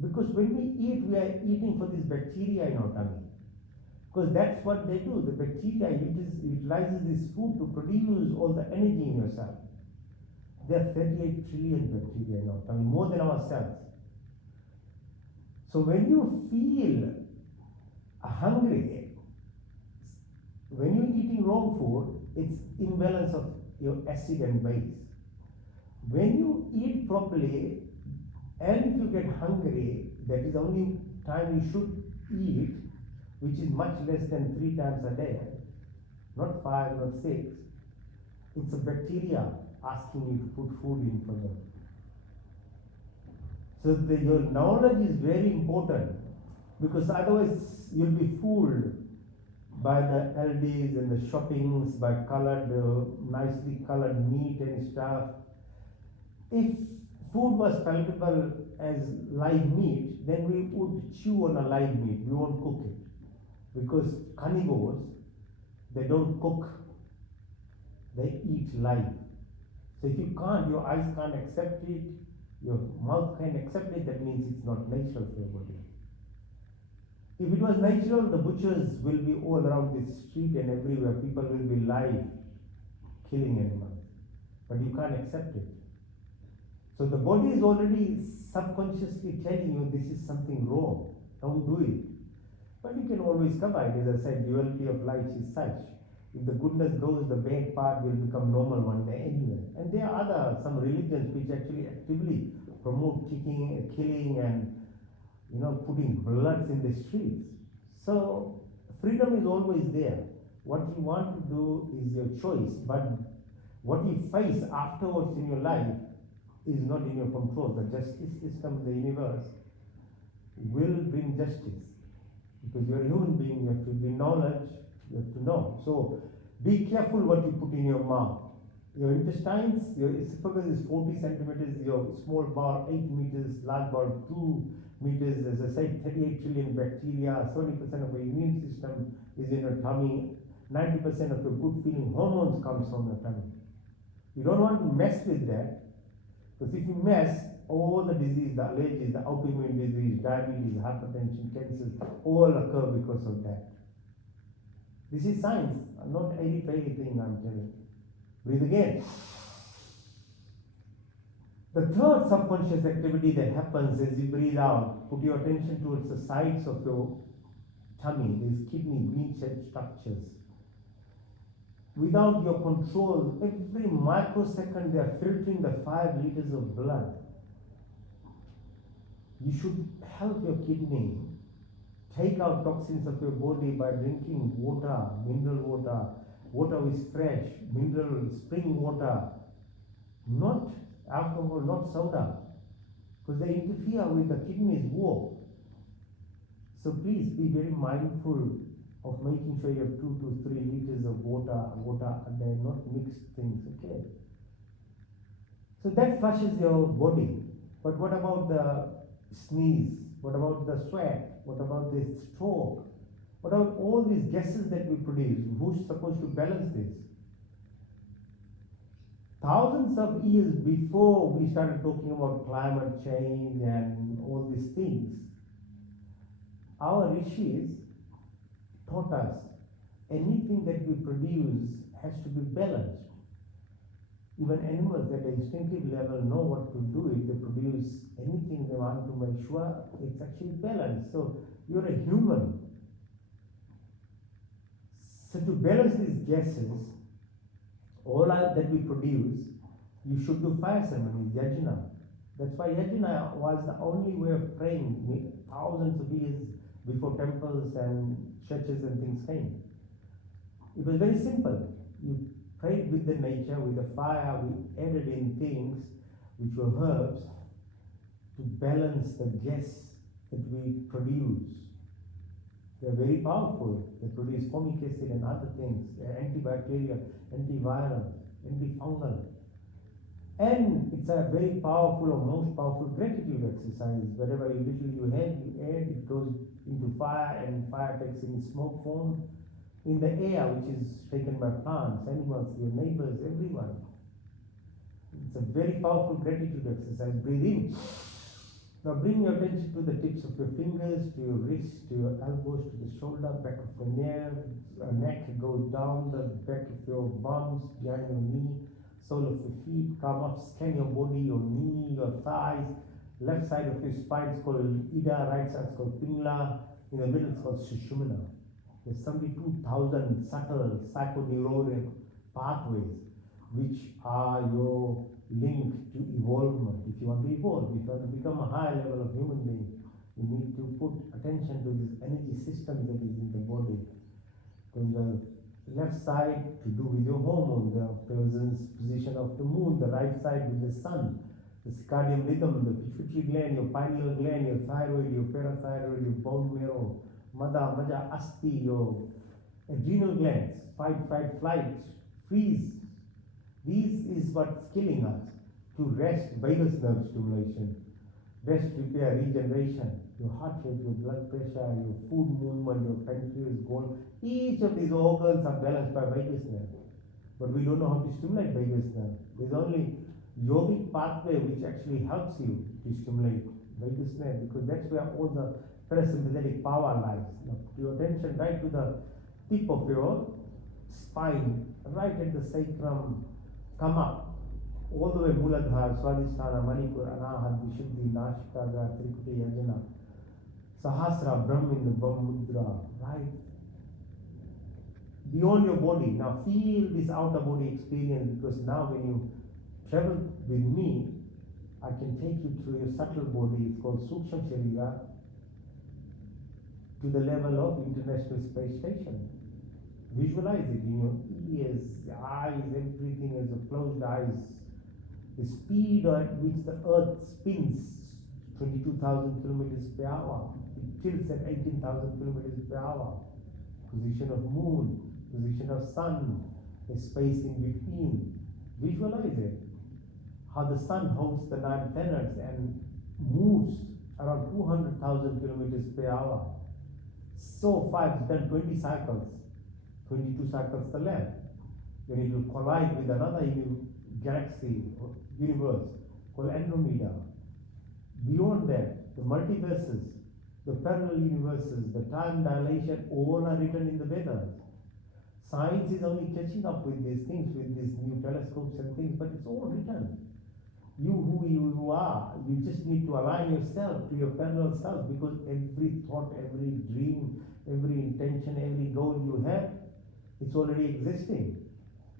Because when we eat, we are eating for this bacteria in our tummy. Because that's what they do. The bacteria utilizes this food to produce all the energy in yourself. There are 38 trillion bacteria in our tummy, more than our cells. So when you feel hungry, when you're eating wrong food, it's imbalance of your acid and base. When you eat properly, and if you get hungry, that is the only time you should eat, which is much less than 3 times a day, not 5, not 6. It's a bacteria asking you to put food in for them. So your knowledge is very important, because otherwise you'll be fooled by the LDs and the shoppings, by nicely colored meat and stuff. If food was palatable as live meat, then we would chew on a live meat, we won't cook it. Because carnivores, they don't cook, they eat live. So if you can't, your eyes can't accept it, your mouth can't accept it, that means it's not natural for your body. If it was natural, the butchers will be all around the street and everywhere, people will be live killing animals. But you can't accept it. So the body is already subconsciously telling you this is something wrong. Don't do it. But you can always cover it. As I said, duality of life is such. If the goodness goes, the bad part will become normal one day anyway. And there are some religions which actually actively promote killing and putting bloods in the streets. So freedom is always there. What you want to do is your choice, but what you face afterwards in your life is not in your control. The justice system of the universe will bring justice. Because you're a human being, you have to be knowledge, you have to know. So be careful what you put in your mouth. Your intestines, your esophagus is 40 centimeters, your small bowel 8 meters, large bowel 2 meters. As I said, 38 trillion bacteria, 70% of your immune system is in your tummy, 90% of your good feeling hormones comes from your tummy. You don't want to mess with that, because if you mess, all the disease, the allergies, the autoimmune disease, diabetes, hypertension, cancers, all occur because of that. This is science, not airy-fairy thing I'm telling you. Breathe again. The third subconscious activity that happens as you breathe out, put your attention towards the sides of your tummy, these kidney bean-shaped structures. Without your control, every microsecond they are filtering the 5 liters of blood. You should help your kidney take out toxins of your body by drinking water, mineral water. Water is fresh, mineral, spring water, not alcohol, not soda, because they interfere with the kidney's work. So please be very mindful of making sure you have 2 to 3 liters of water a day, not mixed things, okay? So that flushes your body. But what about the sneeze? What about the sweat? What about the stroke? What about all these gases that we produce? Who's supposed to balance this? Thousands of years before we started talking about climate change and all these things, our rishis taught us anything that we produce has to be balanced. Even animals at an instinctive level know what to do if they produce anything they want to make sure it's actually balanced. So you're a human. So to balance these gases, all that we produce, you should do fire ceremonies, yajna. That's why yajna was the only way of praying thousands of years before temples and churches and things came. It was very simple. You prayed with the nature, with the fire. We added in things which were herbs to balance the gas that we produce. They're very powerful. They produce formic acid and other things. They're antibacterial, antiviral, antifungal. And it's a very powerful or most powerful gratitude exercise. Wherever you add, it goes into fire, and fire takes in smoke form in the air, which is taken by plants, animals, your neighbors, everyone. It's a very powerful gratitude exercise. Breathe in. Now bring your attention to the tips of your fingers, to your wrists, to your elbows, to the shoulder, back of the neck, goes down the back of your bums, behind your knee, sole of your feet, come up, scan your body, your knee, your thighs, left side of your spine is called Ida, right side is called Pingla, in the middle is called Sushumna. There's 72,000 subtle psychoneuronal pathways which are your link to evolvement. If you want to evolve, if you want to become a higher level of human being, you need to put attention to this energy system that is in the body. On the left side to do with your hormone, the presence position of the moon, the right side with the sun, the circadian rhythm, the pituitary gland, your pineal gland, your thyroid, your parathyroid, your bone marrow, Mada, Maja, Asti, your adrenal glands, fight, flight, freeze. This is what's killing us. To rest, vagus nerve stimulation, rest, repair, regeneration, your heart rate, your blood pressure, your food movement, your pancreas, gall. Each of these organs are balanced by vagus nerve. But we don't know how to stimulate vagus nerve. There's only yogic pathway which actually helps you to stimulate vagus nerve, because that's where all the parasympathetic power lies. Now put your attention right to the tip of your spine, right at the sacrum. Come up, all the way Muladhara, Swadhisthana, Manipur, Anahat, Vishuddhi, Nashikaga, Trikuti, Yajna. Sahasra Brahm in the Brahmudra, right? Beyond your body. Now feel this outer body experience, because now when you travel with me, I can take you through your subtle body. It's called Sukshma Sharira, to the level of International Space Station. Visualize it in your ears, eyes, everything is closed eyes. The speed at which the earth spins, 22,000 kilometers per hour. It tilts at 18,000 kilometers per hour. Position of moon, position of sun, the space in between. Visualize it. How the sun holds the 9 planets and moves around 200,000 kilometers per hour. So far it's done 20 cycles, 22 cycles the length. Then it will collide with another galaxy or universe called Andromeda. Beyond that, the multiverses, the parallel universes, the time dilation, all are written in the Vedas. Science is only catching up with these things, with these new telescopes and things, but it's all written. You who you are, you just need to align yourself to your parallel self, because every thought, every dream, every intention, every goal you have, it's already existing.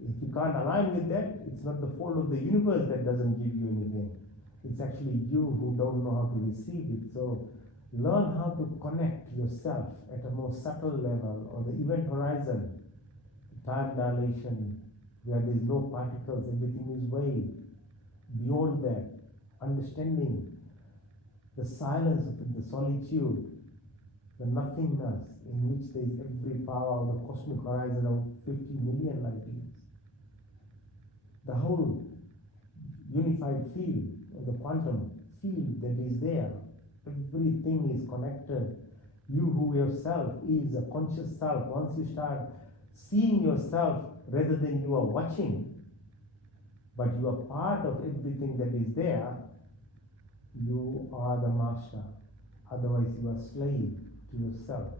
If you can't align with that, it's not the fault of the universe that doesn't give you anything. It's actually you who don't know how to receive it. So learn how to connect yourself at a more subtle level, or the event horizon, time dilation, where there's no particles, everything is wave. Beyond that, understanding the silence of it, the solitude, the nothingness in which there is every power of the cosmic horizon of 50 million light years. The whole unified field, or the quantum field that is there, everything is connected. You who yourself is a conscious self. Once you start seeing yourself rather than you are watching, but you are part of everything that is there, you are the master. Otherwise you are slave to yourself.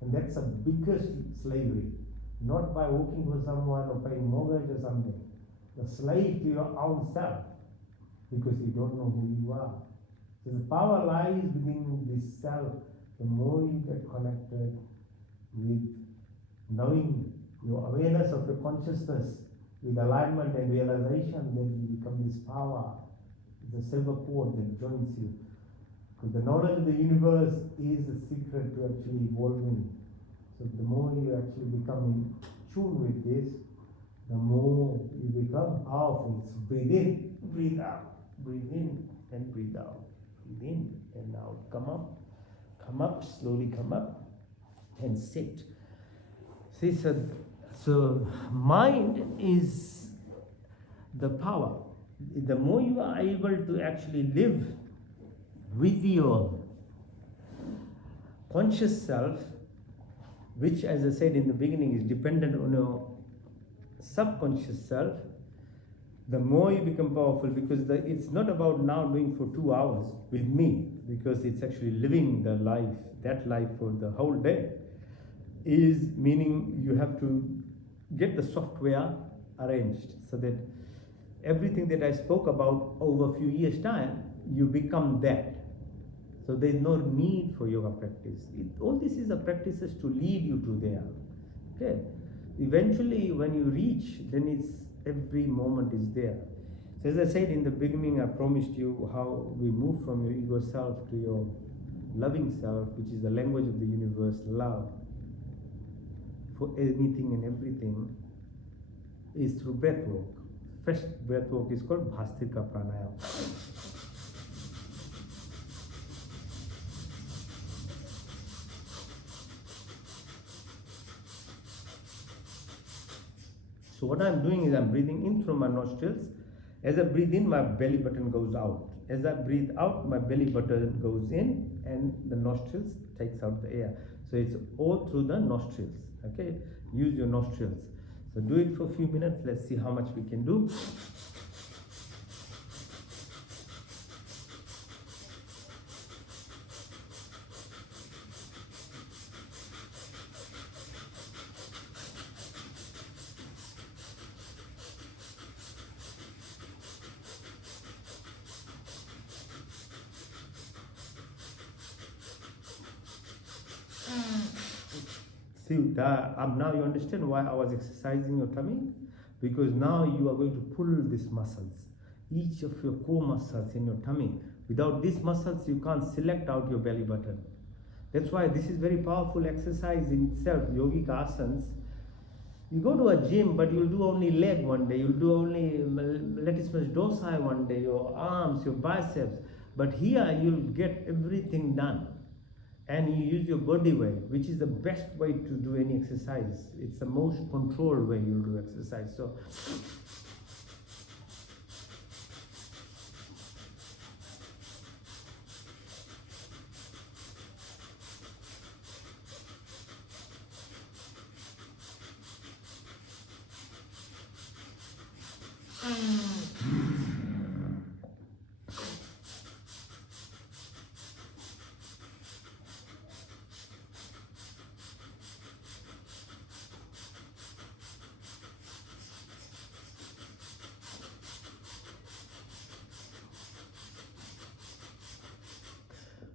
And that's the biggest slavery. Not by working for someone or paying mortgage or something. The slave to your own self, because you don't know who you are. So the power lies within this self. The more you get connected with knowing your awareness of your consciousness, with alignment and realization, then you become this power, the silver cord that joins you. Because the knowledge of the universe is the secret to actually evolving. So the more you actually become in tune with this, the more you become powerful. So breathe in, breathe out, breathe in and breathe out. Breathe in and out. Come up, slowly come up and sit. See, so mind is the power. The more you are able to actually live with your conscious self, which, as I said in the beginning, is dependent on your subconscious self, the more you become powerful, because it's not about now doing for 2 hours with me, because it's actually living the life, that life for the whole day, is meaning you have to get the software arranged so that everything that I spoke about over a few years' time, you become that. So there's no need for yoga practice. All this is a practices to lead you to there. Okay. Eventually, when you reach, then it's every moment is there. So as I said in the beginning, I promised you how we move from your ego self to your loving self, which is the language of the universe, love, for anything and everything, is through breath work. First breath work is called Bhastrika Pranayama. So what I'm doing is I'm breathing in through my nostrils. As I breathe in, my belly button goes out. As I breathe out, my belly button goes in and the nostrils takes out the air. So it's all through the nostrils. Okay, use your nostrils. So do it for a few minutes. Let's see how much we can do. See, now you understand why I was exercising your tummy? Because now you are going to pull these muscles, each of your core muscles in your tummy. Without these muscles, you can't select out your belly button. That's why this is very powerful exercise in itself, yogic asanas. You go to a gym, but you'll do only leg one day, you'll do only latissimus dorsi one day, your arms, your biceps. But here you'll get everything done. And you use your body weight, which is the best way to do any exercise. It's the most controlled way you'll do exercise. So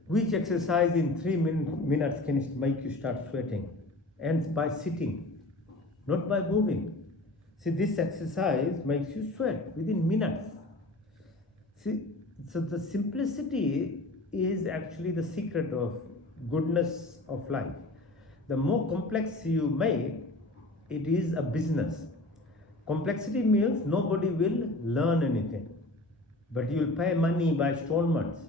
which exercise in 3 minutes can make you start sweating? And by sitting, not by moving. See, this exercise makes you sweat within minutes. See, so the simplicity is actually the secret of goodness of life. The more complex you make, it is a business. Complexity means nobody will learn anything, but you'll pay money by installments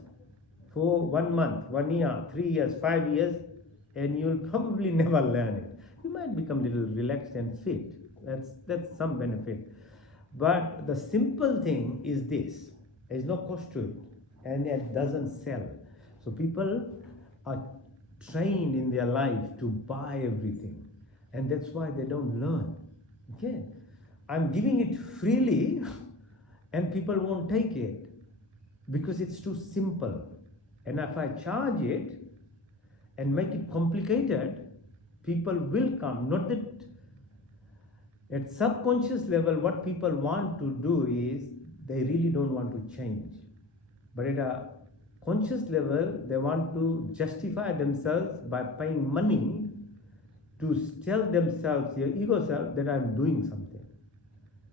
for 1 month, 1 year, 3 years, 5 years, and you'll probably never learn it. You might become a little relaxed and fit. That's some benefit. But the simple thing is this: there's no cost to it, and it doesn't sell. So people are trained in their life to buy everything, and that's why they don't learn. Okay, I'm giving it freely, and people won't take it because it's too simple. And if I charge it and make it complicated, people will come. Not that at subconscious level, what people want to do is they really don't want to change. But at a conscious level, they want to justify themselves by paying money to tell themselves, your ego self, that I'm doing something.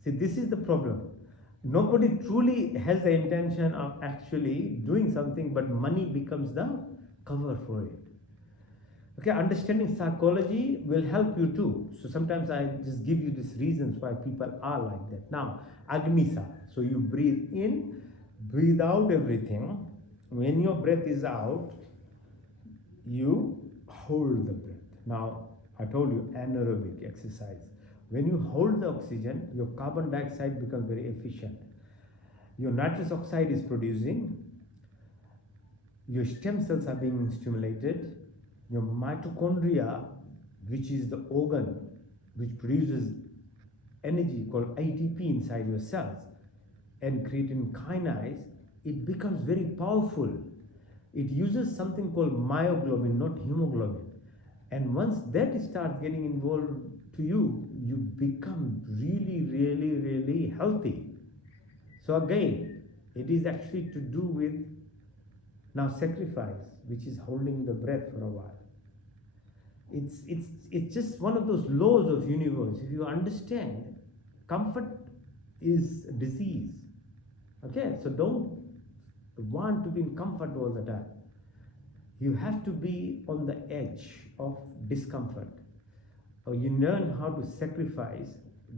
See, this is the problem. Nobody truly has the intention of actually doing something, but money becomes the cover for it. Okay, understanding psychology will help you too. So sometimes I just give you these reasons why people are like that. Now, Agnisa. So you breathe in, breathe out everything. When your breath is out, you hold the breath. Now, I told you anaerobic exercise. When you hold the oxygen, your carbon dioxide becomes very efficient. Your nitrous oxide is producing, your stem cells are being stimulated, your mitochondria, which is the organ which produces energy called ATP inside your cells, and creatine kinase, it becomes very powerful. It uses something called myoglobin, not hemoglobin. And once that starts getting involved to you, you become really, really, really healthy. So again, it is actually to do with now sacrifice, which is holding the breath for a while. It's just one of those laws of universe. If you understand, comfort is disease. Okay, so don't want to be in comfort all the time. You have to be on the edge of discomfort. Or you learn how to sacrifice,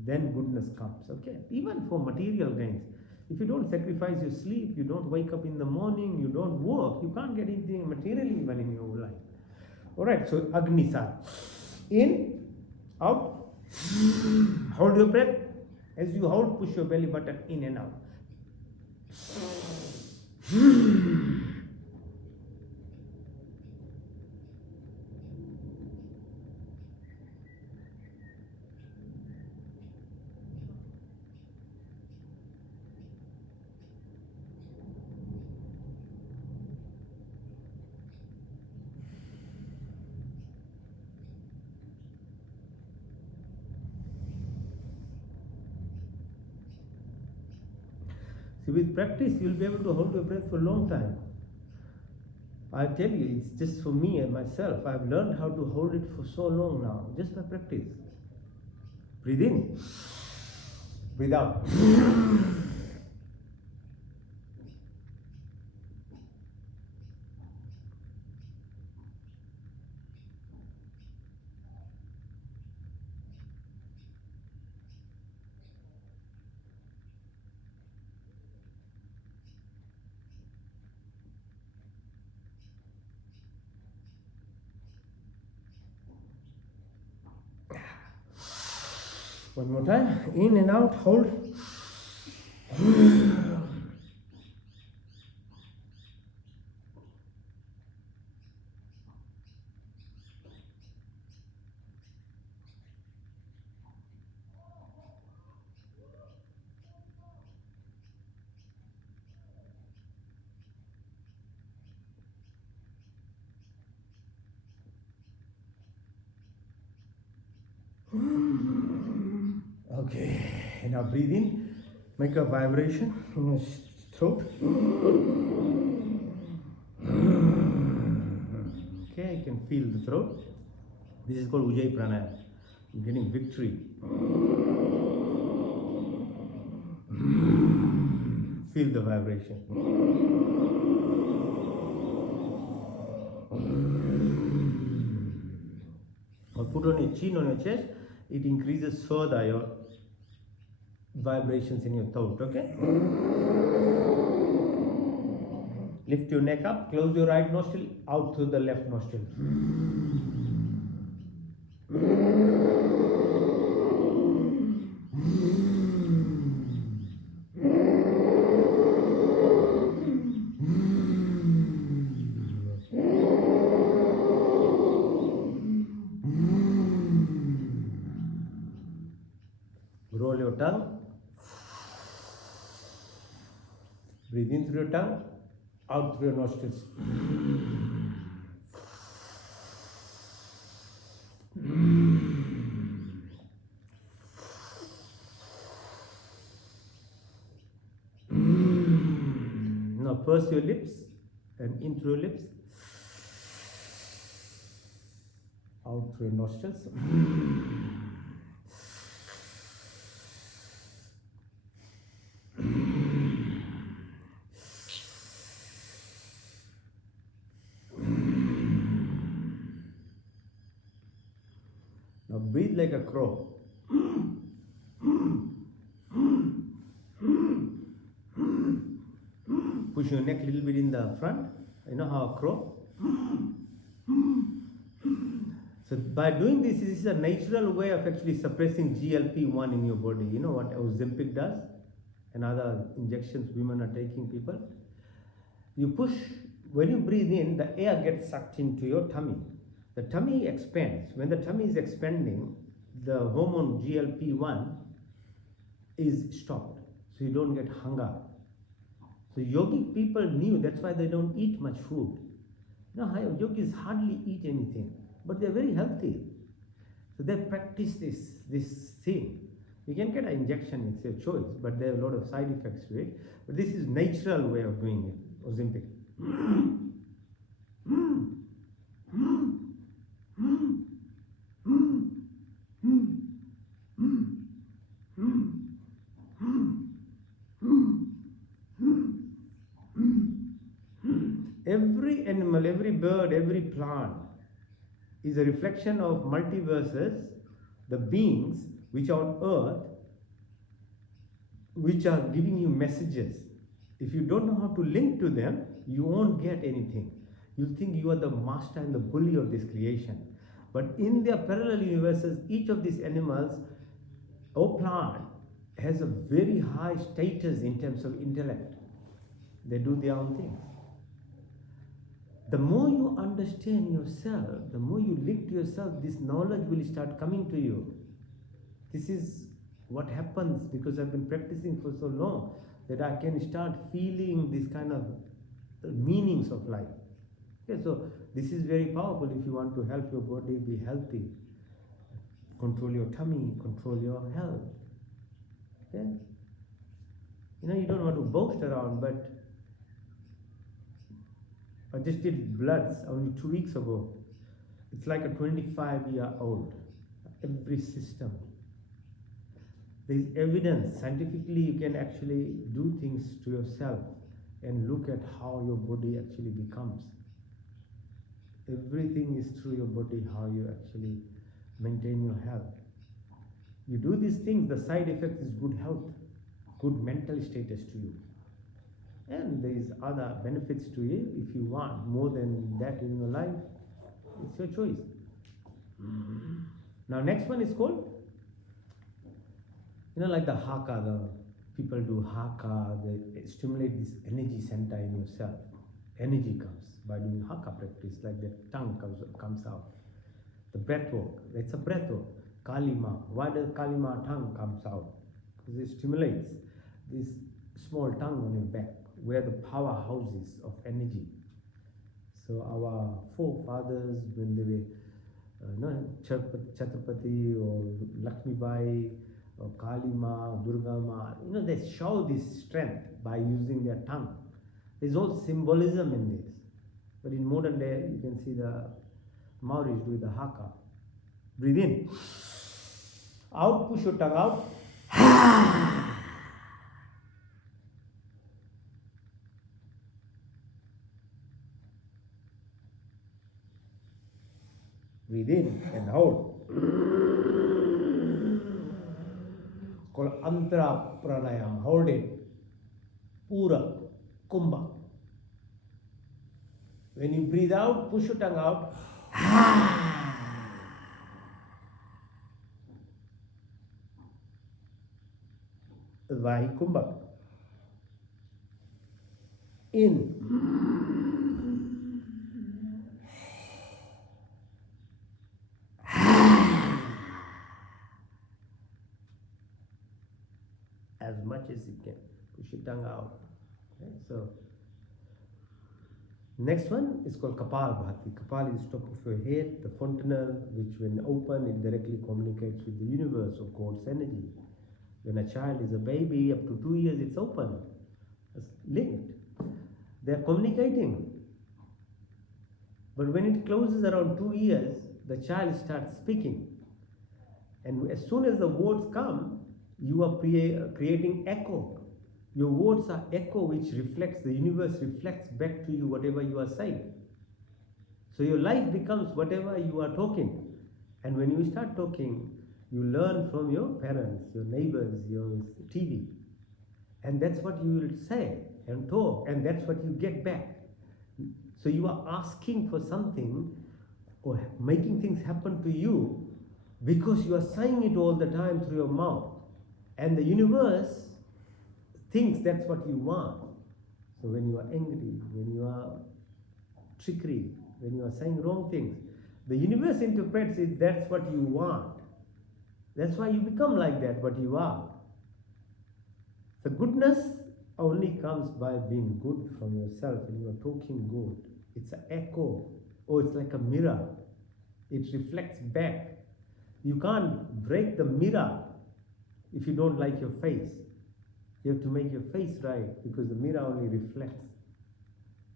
then goodness comes. Okay, even for material gains. If you don't sacrifice your sleep, you don't wake up in the morning, you don't work, you can't get anything materially even in your life. Alright, so Agnisar. In, out, hold your breath. As you hold, push your belly button in and out. See, with practice, you'll be able to hold your breath for a long time. I tell you, it's just for me and myself. I've learned how to hold it for so long now, just by practice. Breathe in, breathe out. One more time, in and out, hold. Okay, now breathe in, make a vibration in your throat. Okay, I can feel the throat. This is called Ujjayi Pranayama. You're getting victory. Feel the vibration. Or put on your chin on your chest, it increases further your vibrations in your throat, okay? Lift your neck up, close your right nostril, out through the left nostril. Roll your tongue. Breathe in through your tongue, out through your nostrils. Now purse your lips and in through your lips, out through your nostrils. Now breathe like a crow. Push your neck a little bit in the front. You know how a crow? So by doing this is a natural way of actually suppressing GLP-1 in your body. You know what Ozempic does and other injections women are taking, people? You push, when you breathe in, the air gets sucked into your tummy. The tummy expands. When the tummy is expanding, the hormone GLP-1 is stopped. So you don't get hunger. So yogic people knew, that's why they don't eat much food. You know, yogis hardly eat anything, but they're very healthy. So they practice this thing. You can get an injection, it's your choice, but there are a lot of side effects to it. But this is natural way of doing it, Ozempic. Every animal, every bird, every plant is a reflection of multiverses, the beings which are on earth, which are giving you messages. If you don't know how to link to them, you won't get anything. You'll think you are the master and the bully of this creation. But in their parallel universes, each of these animals or plant has a very high status in terms of intellect. They do their own thing. The more you understand yourself, the more you link to yourself, this knowledge will start coming to you. This is what happens because I've been practicing for so long that I can start feeling this kind of meanings of life. Okay, so this is very powerful if you want to help your body be healthy. Control your tummy, control your health. Okay? You know, you don't want to boast around, but I just did bloods only 2 weeks ago. It's like a 25-year-old. Every system. There's evidence. Scientifically, you can actually do things to yourself and look at how your body actually becomes. Everything is through your body, how you actually maintain your health. You do these things, the side effect is good health, good mental status to you. And there is other benefits to you. If you want more than that in your life, it's your choice. Now next one is called, like the haka, the people do haka, they stimulate this energy center in yourself. Energy comes by doing haka practice, like the tongue comes out. The breath work, it's a breath work. Kalima, why does Kalima tongue comes out? Because it stimulates this small tongue on your back, where the powerhouses of energy. So our forefathers, when they were Chhatrapati or Lakshmibai or Kalima, Durga Ma, they show this strength by using their tongue. There's all symbolism in this. But in modern day, you can see the Maoris do the haka. Breathe in. Out, push your tongue out. Breathe in and hold. It's called Antara Pranayama. Hold it. Pura. Kumbha. When you breathe out, push your tongue out. Vahi Kumbha. In. As much as you can. Push your tongue out. Okay, so next one is called Kapalbhati. Kapal is top of your head, the fontanel, which when open, it directly communicates with the universe or God's energy. When a child is a baby, up to 2 years, it's open. It's linked. They're communicating. But when it closes around 2 years, the child starts speaking. And as soon as the words come, you are creating echo. Your words are echo which reflects, the universe reflects back to you whatever you are saying. So your life becomes whatever you are talking. And when you start talking, you learn from your parents, your neighbors, your TV. And that's what you will say and talk, and that's what you get back. So you are asking for something or making things happen to you because you are saying it all the time through your mouth. And the universe thinks that's what you want. So when you are angry, when you are trickery, when you are saying wrong things, the universe interprets it, that's what you want. That's why you become like that, what you are. The goodness only comes by being good from yourself, and you are talking good. It's an echo, or it's like a mirror. It reflects back. You can't break the mirror if you don't like your face. You have to make your face right, because the mirror only reflects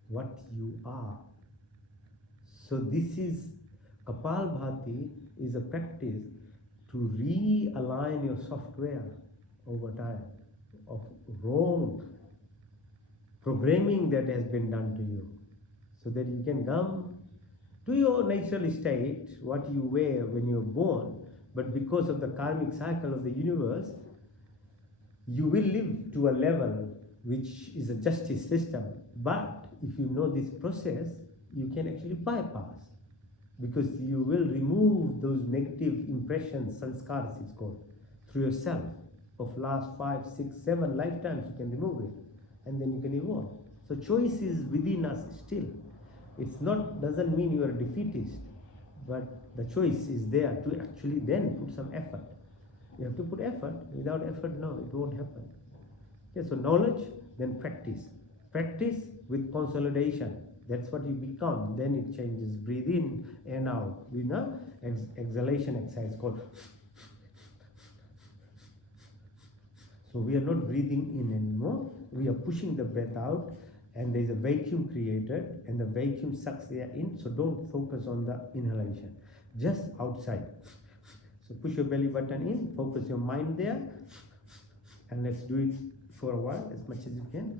what you are. So this is, Kapalbhati is a practice to realign your software over time of wrong programming that has been done to you, so that you can come to your natural state, what you were when you were born, but because of the karmic cycle of the universe, you will live to a level which is a justice system. But if you know this process, you can actually bypass, because you will remove those negative impressions, sanskars it's called, through yourself of last 5, 6, 7 lifetimes. You can remove it, and then you can evolve. So choice is within us still. It's not, doesn't mean you are a defeatist, but the choice is there to actually then put some effort. You have to put effort. Without effort, no, it won't happen. Okay, so knowledge, then practice. Practice with consolidation. That's what you become. Then it changes. Breathe in and out. With an exhalation exercise called. So we are not breathing in anymore. We are pushing the breath out, and there's a vacuum created, and the vacuum sucks the air in. So don't focus on the inhalation, just outside. So push your belly button in, focus your mind there, and let's do it for a while, as much as you can.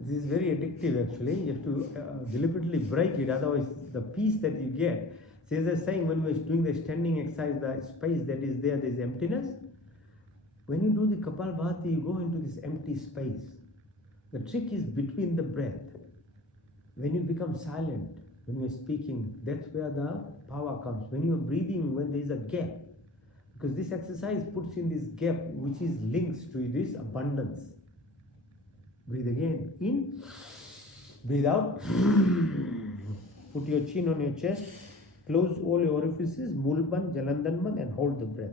This is very addictive actually. You have to deliberately break it, otherwise the peace that you get. See, as I was saying, when we're doing the standing exercise, the space that is there, there's emptiness. When you do the Kapalbhati, you go into this empty space. The trick is between the breath. When you become silent, when you're speaking, that's where the power comes. When you're breathing, when there's a gap, because this exercise puts in this gap which is links to this abundance. Breathe again, in, breathe out, put your chin on your chest, close all your orifices, Mulban, Jalandharman, and hold the breath.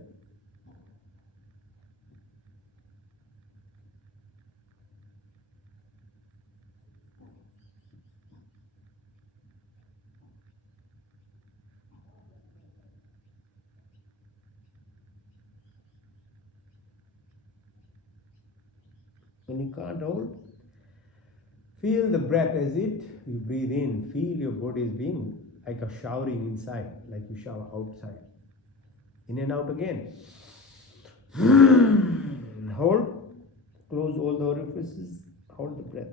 When you can't hold, feel the breath as you breathe in. Feel your body is being like a showering inside, like you shower outside. In and out again. Hold, close all the orifices, hold the breath.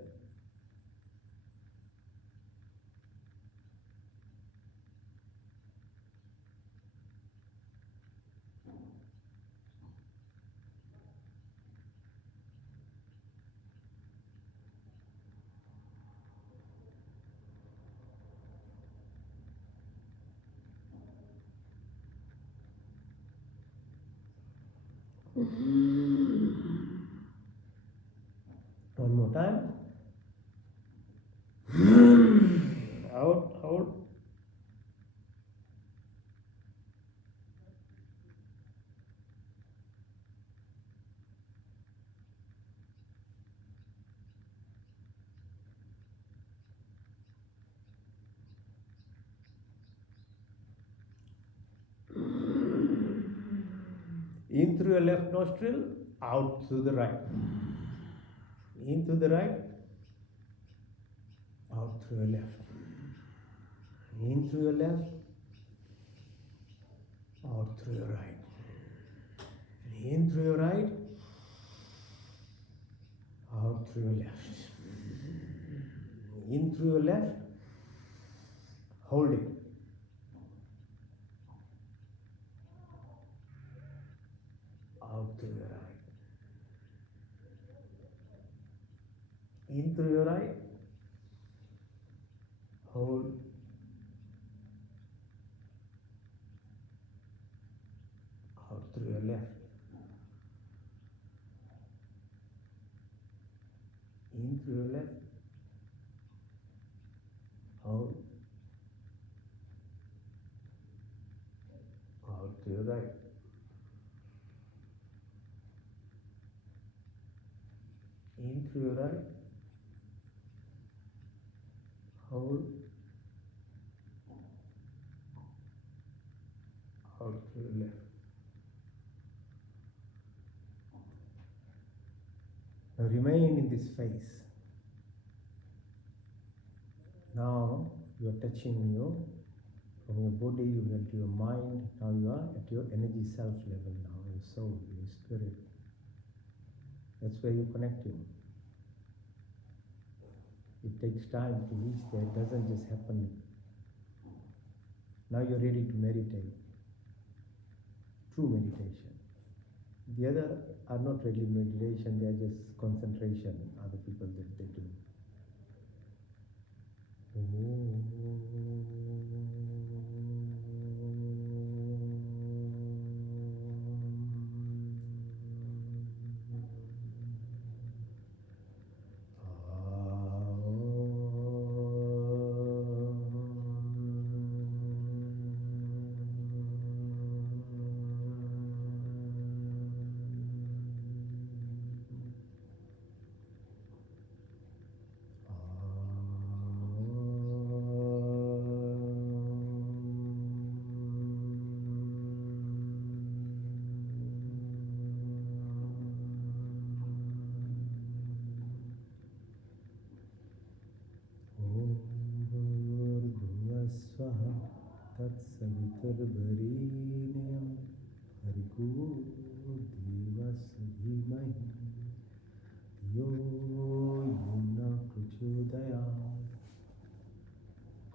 One more time. Out, out. In through your left nostril, out through the right. In through the right, out through your left. In through your left, out through your right. In through your right, out through your left. In through your left, hold it. Out through your right. In through your right, hold. Out through your left. In through your left, hold. Out through your right. In through your right, hold. Out through your left. Now remain in this phase. Now you are touching you from your body, you went to your mind. Now you are at your energy self level now, your soul, your spirit. That's where you're connecting. It takes time to reach there, it doesn't just happen. Now you're ready to meditate. True meditation. The other are not really meditation, they are just concentration, other people that they do. तत्सवितुर्वरेण्यं भर्गो देवस्य धीमहि धियो यो न प्रचोदयात्.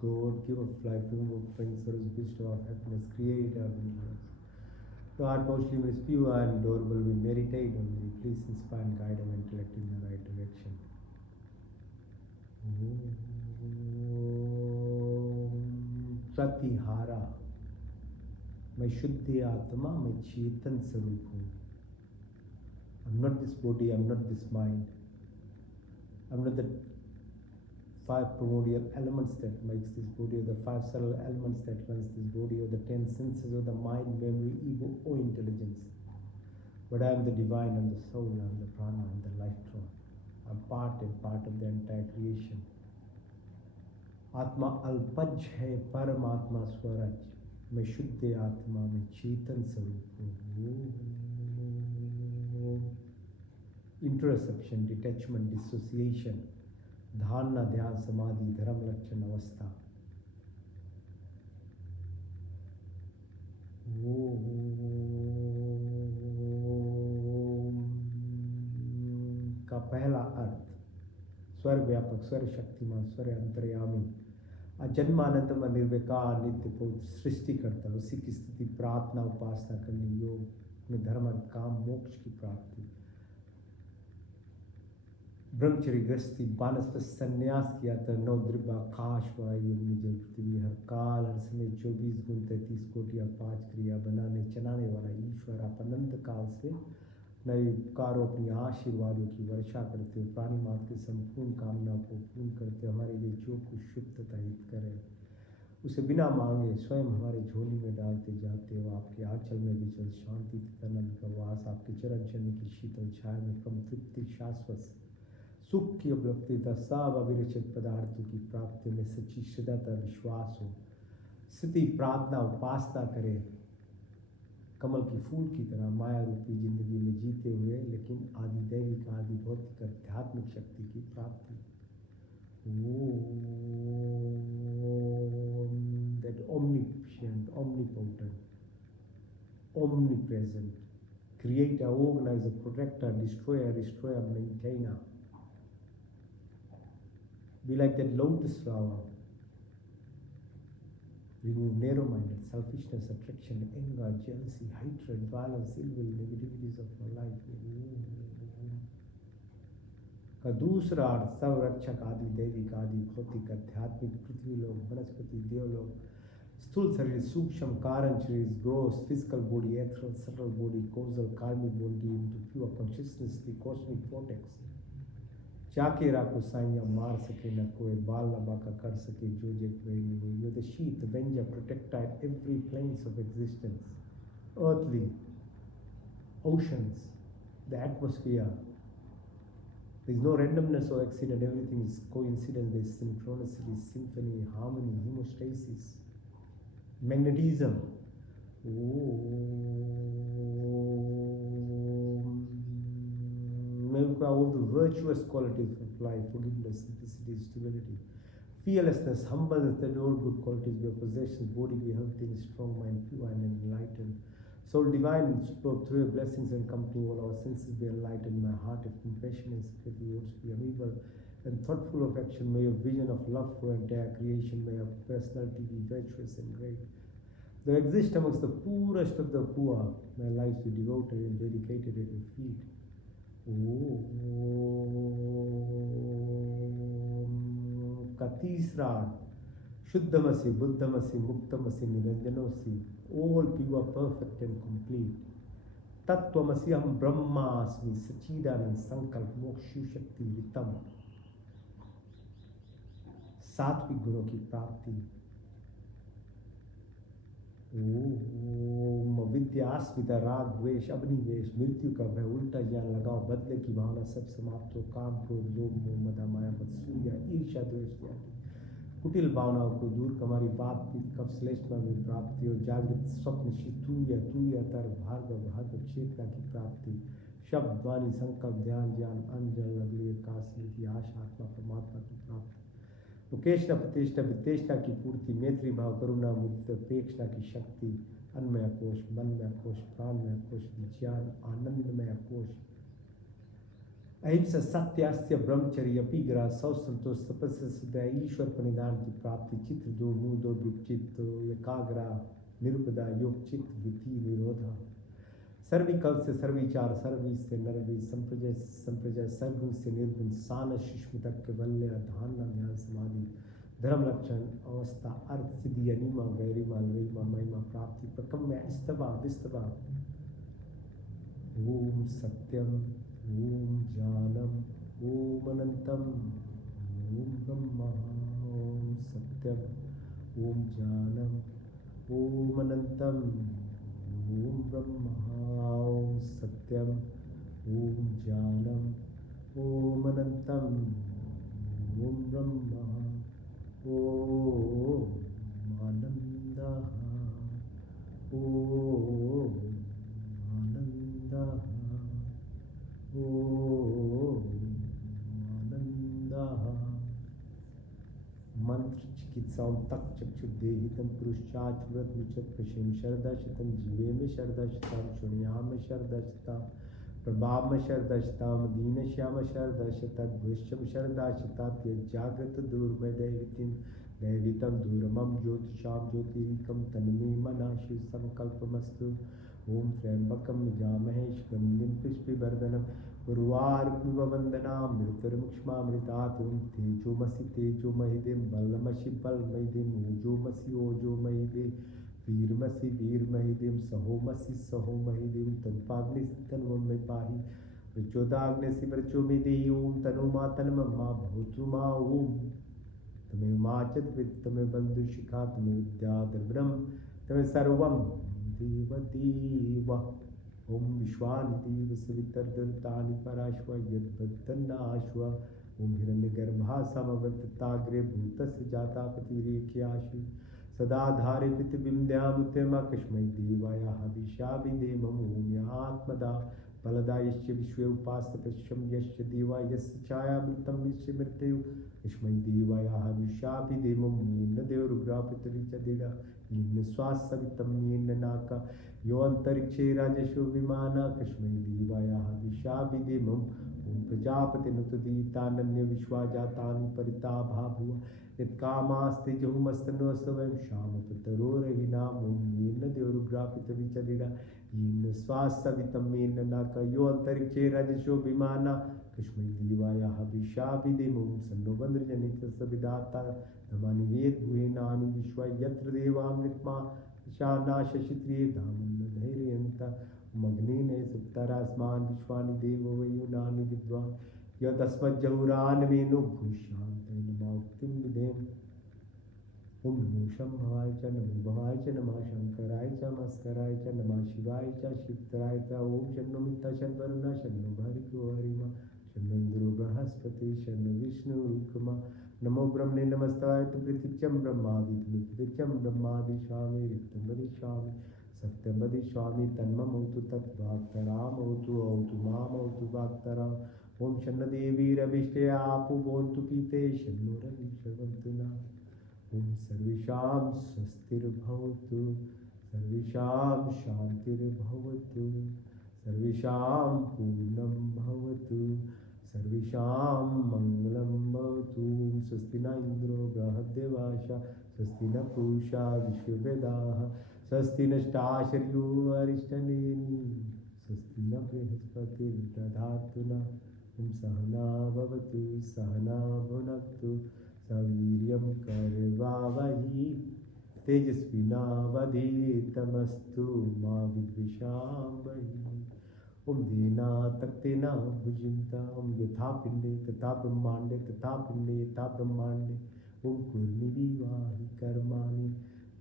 God, give us life, remove pain, service, bestow our happiness, create our universe. To our most luminous, pure and adorable, we meditate on thee. Please inspire and guide our intellect in the right direction. Pratihara. मैं शुद्ध आत्मा, मैं चेतन स्वरूप हूँ. I'm not this body, I'm not this mind. I'm not the five primordial elements that makes this body, or the five subtle elements that runs this body, or the 10 senses, or the mind, memory, ego, or intelligence. But I am the divine, I'm the soul, I'm the prana, I'm the life force. I'm part and part of the entire creation. आत्मा अल्पज है, परमात्मा स्वरज. मैं शुद्ध आत्मा, मैं चेतन स्वरूप हूँ. Interception, detachment, dissociation, धारणा, ध्यान, समाधि, धर्म लक्षण अवस्था. का पहला अर्थ स्वर व्यापक, स्वर शक्तिमान, स्वर अंतर्यामी, अजन्मानंदम, निर्विकार, नित्य पूर्ण, सृष्टि करता. उसी की स्थिति, प्रार्थना, उपासना करनी, योग में धर्म, काम, मोक्ष की प्राप्ति, ब्रह्मचर्य, गृहस्थी, वानप्रस्थ, संन्यास किया था. 9 द्रव्य, आकाश, वायु, जल, पृथ्वी, हर काल, हर समय, 24 गुण, 33 कोटि, 5 क्रिया बनाने चलाने वाला ईश्वर, आप अनंत काल से नए उपकारों अपनी आशीर्वादों की वर्षा करते हो, प्राणी मात्र की संपूर्ण कामनाओं को पूर्ण करते हो। हमारे लिए जो कुछ शुभ तथा हित करे उसे बिना मांगे स्वयं हमारे झोली में डालते जाते हो। आपके आंचल में विचल शांति तथा नंद का वास, आपके चरण चरण की शीतल छाया में कम तृप्ति, शाश्वत सुख की उपलब्धि तथा सब अविरचित पदार्थों की प्राप्ति में सच्ची श्रद्धा तथा विश्वास हो। स्थिति प्रार्थना उपासना करें, कमल की फूल की तरह माया रूपी जिंदगी में जीते हुए, लेकिन आदि दैविक आदि भौतिक आध्यात्मिक शक्ति की प्राप्ति। That omniscient, omnipotent, omnipresent, creator, organizer, protector, destroyer, restorer, maintainer. Be like that lotus flower. Remove narrow-minded, selfishness, attraction, anger, jealousy, hatred, violence, ill will, negativities of our life. का दूसरा अर्थ सर्वरक्षक आदि दैविक आदि भौतिक आध्यात्मिक पृथ्वी लोग, वनस्पति, देवलोक, स्थूल शरीर, सूक्ष्म कारण शरीर, gross, physical body, ethereal, subtle body, causal, karmic body, into pure consciousness, the cosmic vortex. चाके राको साइया मार सके न कोई, बाल न बाका कर सके जो जे क्वेरी हो। यू द शीत, avenger, protector at every planes of existence, earthly, oceans, the atmosphere. There is no randomness or accident, everything is coincidence, there is synchronicity, symphony, harmony, hemostasis, magnetism. All the virtuous qualities of life, forgiveness, simplicity, stability, fearlessness, humbleness, that all good qualities be possessions, body be healthy, strong mind, pure and enlightened. Soul divine, superb, through your blessings and company, all our senses be enlightened. My heart of compassion and sympathy, words be amiable and thoughtful of action. May your vision of love for entire creation, may your personality be virtuous and great. Though exist amongst the poorest of the poor, may lives be devoted and dedicated at your feet. का तीसरा शुद्धमसि, बुद्धमसि, मुक्तमसि, निरंजनोसि, all pure, perfect and complete. तत्वमसि हम ब्रह्मास्मि, सच्चिदानंद, संकल्प, मोक्ष, शक्ति, रितम। सात्विक गुणों की प्राप्ति। ओम विद्या, अस्मिता, राग, द्वेष, अभिनिवेश, मृत्यु का भय, उल्टा ज्ञान लगाओ, बदले की भावना सब समाप्त हो। काम, क्रोध, लोभ, मोह, मद, माया, मत्सर्य, ईर्ष्या, द्वेष, कुटिल भावनाओं को दूर, हमारी बात पीत कब श्लेष्ठ में प्राप्ति हो। जागृत स्वप्न तूयतर भार्गव भार्गव चेतना की प्राप्ति। शब्द, वाणी, संकल्प, ध्यान, ज्ञान, अंजल, लगली, काशी, आशा, आत्मा, परमात्मा की प्राप्ति। उकेशना, प्रतिष्ठा, वितेष्टा की पूर्ति, मैत्री भाव, करुणा, मुक्त, अपेक्षा की शक्ति, अन्नमय कोश, मनमय कोश, प्राणमय कोश, विज्ञान, आनंदमय कोश, अहिंसा, सत्य, अस्त्य, ब्रह्मचर्य, अपिग्रह, सौ संतोष, तपस्या, सिद्ध, ईश्वर परिधान की प्राप्ति। चित्र दो, मुँह दो, विचित, एकाग्र, निरुपदा, योग, चित्त, वृत्ति, निरोधा। सर्विकल से सर्विचार, सर्विस से नरवी, संप्रजय से संप्रजय, सर्वगुण से निर्गुण, सान शिष्म तक के बल्ले, धारणा, ध्यान, समाधि, धर्म, लक्षण, अवस्था, अर्थ, सिद्धि, अनिमा, गैरिमा, लरिमा, महिमा, प्राप्ति, प्रकम्य, स्तवा, विस्तवा। ओम सत्यम, ओम ज्ञानम, ओम अनंतम, ओम ब्रह्मा, ओम सत्यम, ओम ज्ञानम, ओम अनंतम, ओम ब्रह्मा, ओम सत्यम, ओम ज्ञानम, ओम अनंतम, ओम ब्रह्मा, ओम आनंदः, ओम आनंदः, ओम आनंदः। मंत्र चिकित्साओं तक चक्षुर्देहितम पुरुषाचुरत मुचत प्रशेम शरदा शतम, जीवे में शरदा शतम, शुण्याम में शरदा शतम, प्रभाव में शरदा शतम, दीन श्याम शरदा शतम, भविष्यम शरदा शता, जागृत दूरमय दैवितिम दैवितम दूरमम ज्योतिषाम ज्योतिरिकम तन्मे मनाशु संकल्पमस्तु। ओम त्र्यंबकम यजामहे सुगंधिं पुष्टिवर्धनम, उर्वारुकमिव वंदनाम मृत्युर्मुक्ष्मामृतात्। तेजोमसि तेजोमहिदेव, बलमसि बलमहिदेव, ओजोमसि ओजोमहिदेव, वीरमसि वीरमहिदिं सहोमसि सहोमहिदिं तन्पाग्निसि तन्वं मे पाहि प्रचोदाग्नेसि प्रचो मे देहि ओम तनो मा तन्ममा भवतु मा ओम तमेव माचत तमेव बंधुशिखा तमेव विद्याधर्म तमेव सर्वं देव देव ओम विश्वानि देव सवितर्दतानि पराश्व यद्बद्धनाश्व ओम हिरण्यगर्भा समवर्तताग्रे भूतस्य जातापतिरेक्याशि सदा धारे पृथिवीं देवाय हविषाभिदेमं ओम आत्मदा फलदायश्च विश्वे उपासतश्यं यश्च देवा यस्य छायामृतं यस्य मृत्युः यस्मै देवाय हविषाभिदेमं येन देवरुग्रा पृथिवी च दिडा येन स्वासवितं येन नाका यो अन्तरिक्षे राजसो विमाना कस्मै देवाय हविषाभिदेमं ॐ प्रजापतिनुतदीतानन्य विश्वा जातानि परिता भाभुव यत्कामास्ते जुहुमस्तनोऽस्वयं श्यामपतरोरहिनाम ॐ येन देवरुग्रा पृथिवी च दिडा येन स्वासवितं येन नाका यो अन्तरिक्षे राजसो विमाना कस्मै देवाय हविषाभिदेमं सन्नो बन्धुर्जनितस्य विधाता धमानि वेदभुवेनानि विश्वा यत्र देवामृतमा शानाशशित्रिये धामन्न धैर्यन्त मग्नेन सुप्तरास्मान् विश्वानि देवो वयुनानि विद्वान् यदस्मज्जहुरान्मेनो भूष्यान्तेन माक्तिं विधेम ओम नमो शंभवाय च नमो भवाय च नमः शंकराय च मस्कराय च नमः शिवाय च शिवतराय च ओम शन्नो मित्ता शन्वरुणा शन्नो भर्गो हरिमा शन्नो इंद्रो बृहस्पति शन्नो विष्णु रुक्मा नमो ब्रह्मणे नमस्ताय तु प्रतीक्षं ब्रह्मादित्य प्रतीक्षं ब्रह्मादिशामि रिक्तं वदिष्यामि सत्यं वदिष्यामि तन्ममौतु तद्वाक्तरामौतु औतु मामौतु वाक्तराम ओम शन्नदेवीरभिष्टे आपु बोन्तु पीते शन्नो रविशवन्तु न ओम सर्वेषां स्वस्तिर्भवतु सर्वेषां शान्तिर्भवतु सर्वेषां पूर्णं भवतु सर्वेषां मङ्गलं भवतु स्वस्ति न इन्द्रो बृहद्देवाशा स्वस्ति न पूषा विश्ववेदाः स्वस्ति नष्टाशर्यो अरिष्टनेमि स्वस्ति न बृहस्पतिर्दधातु न ॐ सहना भवतु सहना भुनक्तु सवीर्यं करवावहि तेजस्विनावधीतमस्तु मा विद्विषावहि ओम दीना तक्तेना भुजिन्तां यथा पिंडे तथा ब्रह्मांडे तथा पिंडे यथा ब्रह्मांडे ओम कुर्मिवाहि कर्माणि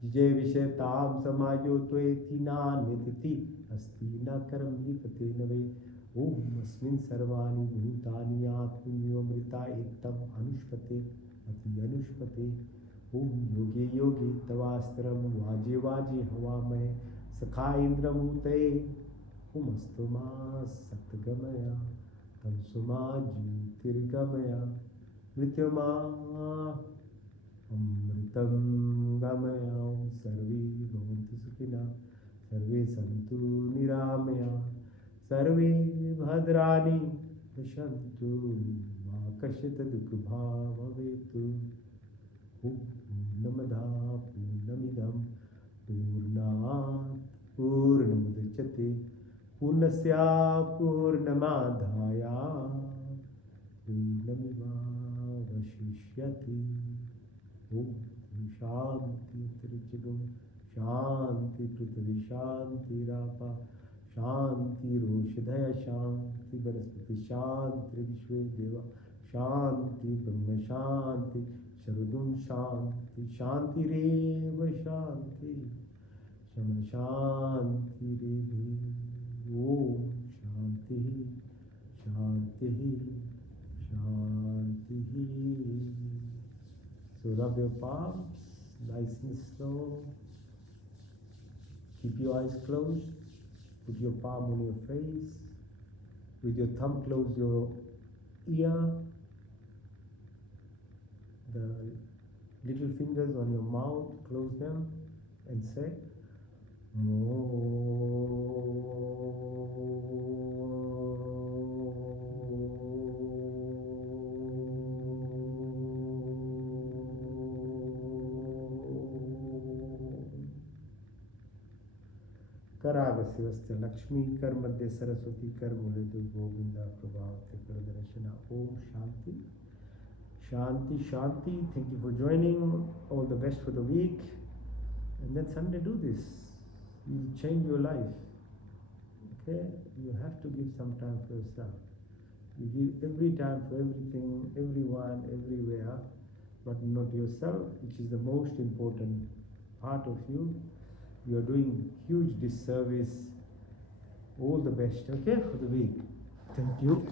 जय विषयतां समाजो त्वेति नान्यतिथि अस्ति न कर्म लिपते न वै ओम अस्मिन् सर्वाणि भूतानि आत्मन्योमृता एकदम अनुष्पते अति अनुष्पते ओम योगे योगे तवास्त्रम वाजे वाजे हवामय सखा इंद्रमूते उमस्तुमा सत्गमया तमसुमा ज्योतिर्गमया मृत्युमा अमृतं गमया सर्वे भवन्तु सुखिनः सर्वे सन्तु निरामया सर्वे भद्राणि पश्यन्तु मा कश्चित् दुःखभाग् भवेत् पूर्णमदः पूर्णमिदं पूर्णात् पूर्णमुदच्यते पूर्णस्य पूर्णमादाय पूर्णमेवावशिष्यते ॐ शान्ति त्रिजगं शान्ति पृथिवी शान्तिरापः शान्तिरोषधय शान्ति वनस्पति शान्ति विश्वे देवा शान्ति ब्रह्म शान्ति शरदुं शान्ति शान्तिरेव शान्ति शम शान्तिरेधि ओम शांति शांति शांति so rub your palms nice and slow keep your eyes closed put your palm on your face with your thumb close your ear the little fingers on your mouth close them and say करागस्य वस्य Lakshmi कर मध्य सरस्वती कर मूले गोविंदा प्रभावते कर दर्शना ओम शांति शांति शांति thank you for joining all the best for the week And then Sunday do this. You'll change your life. Okay? You have to give some time for yourself. You give every time for everything, everyone, everywhere, but not yourself, which is the most important part of you. You are doing huge disservice. All the best, okay, for the week. Thank you.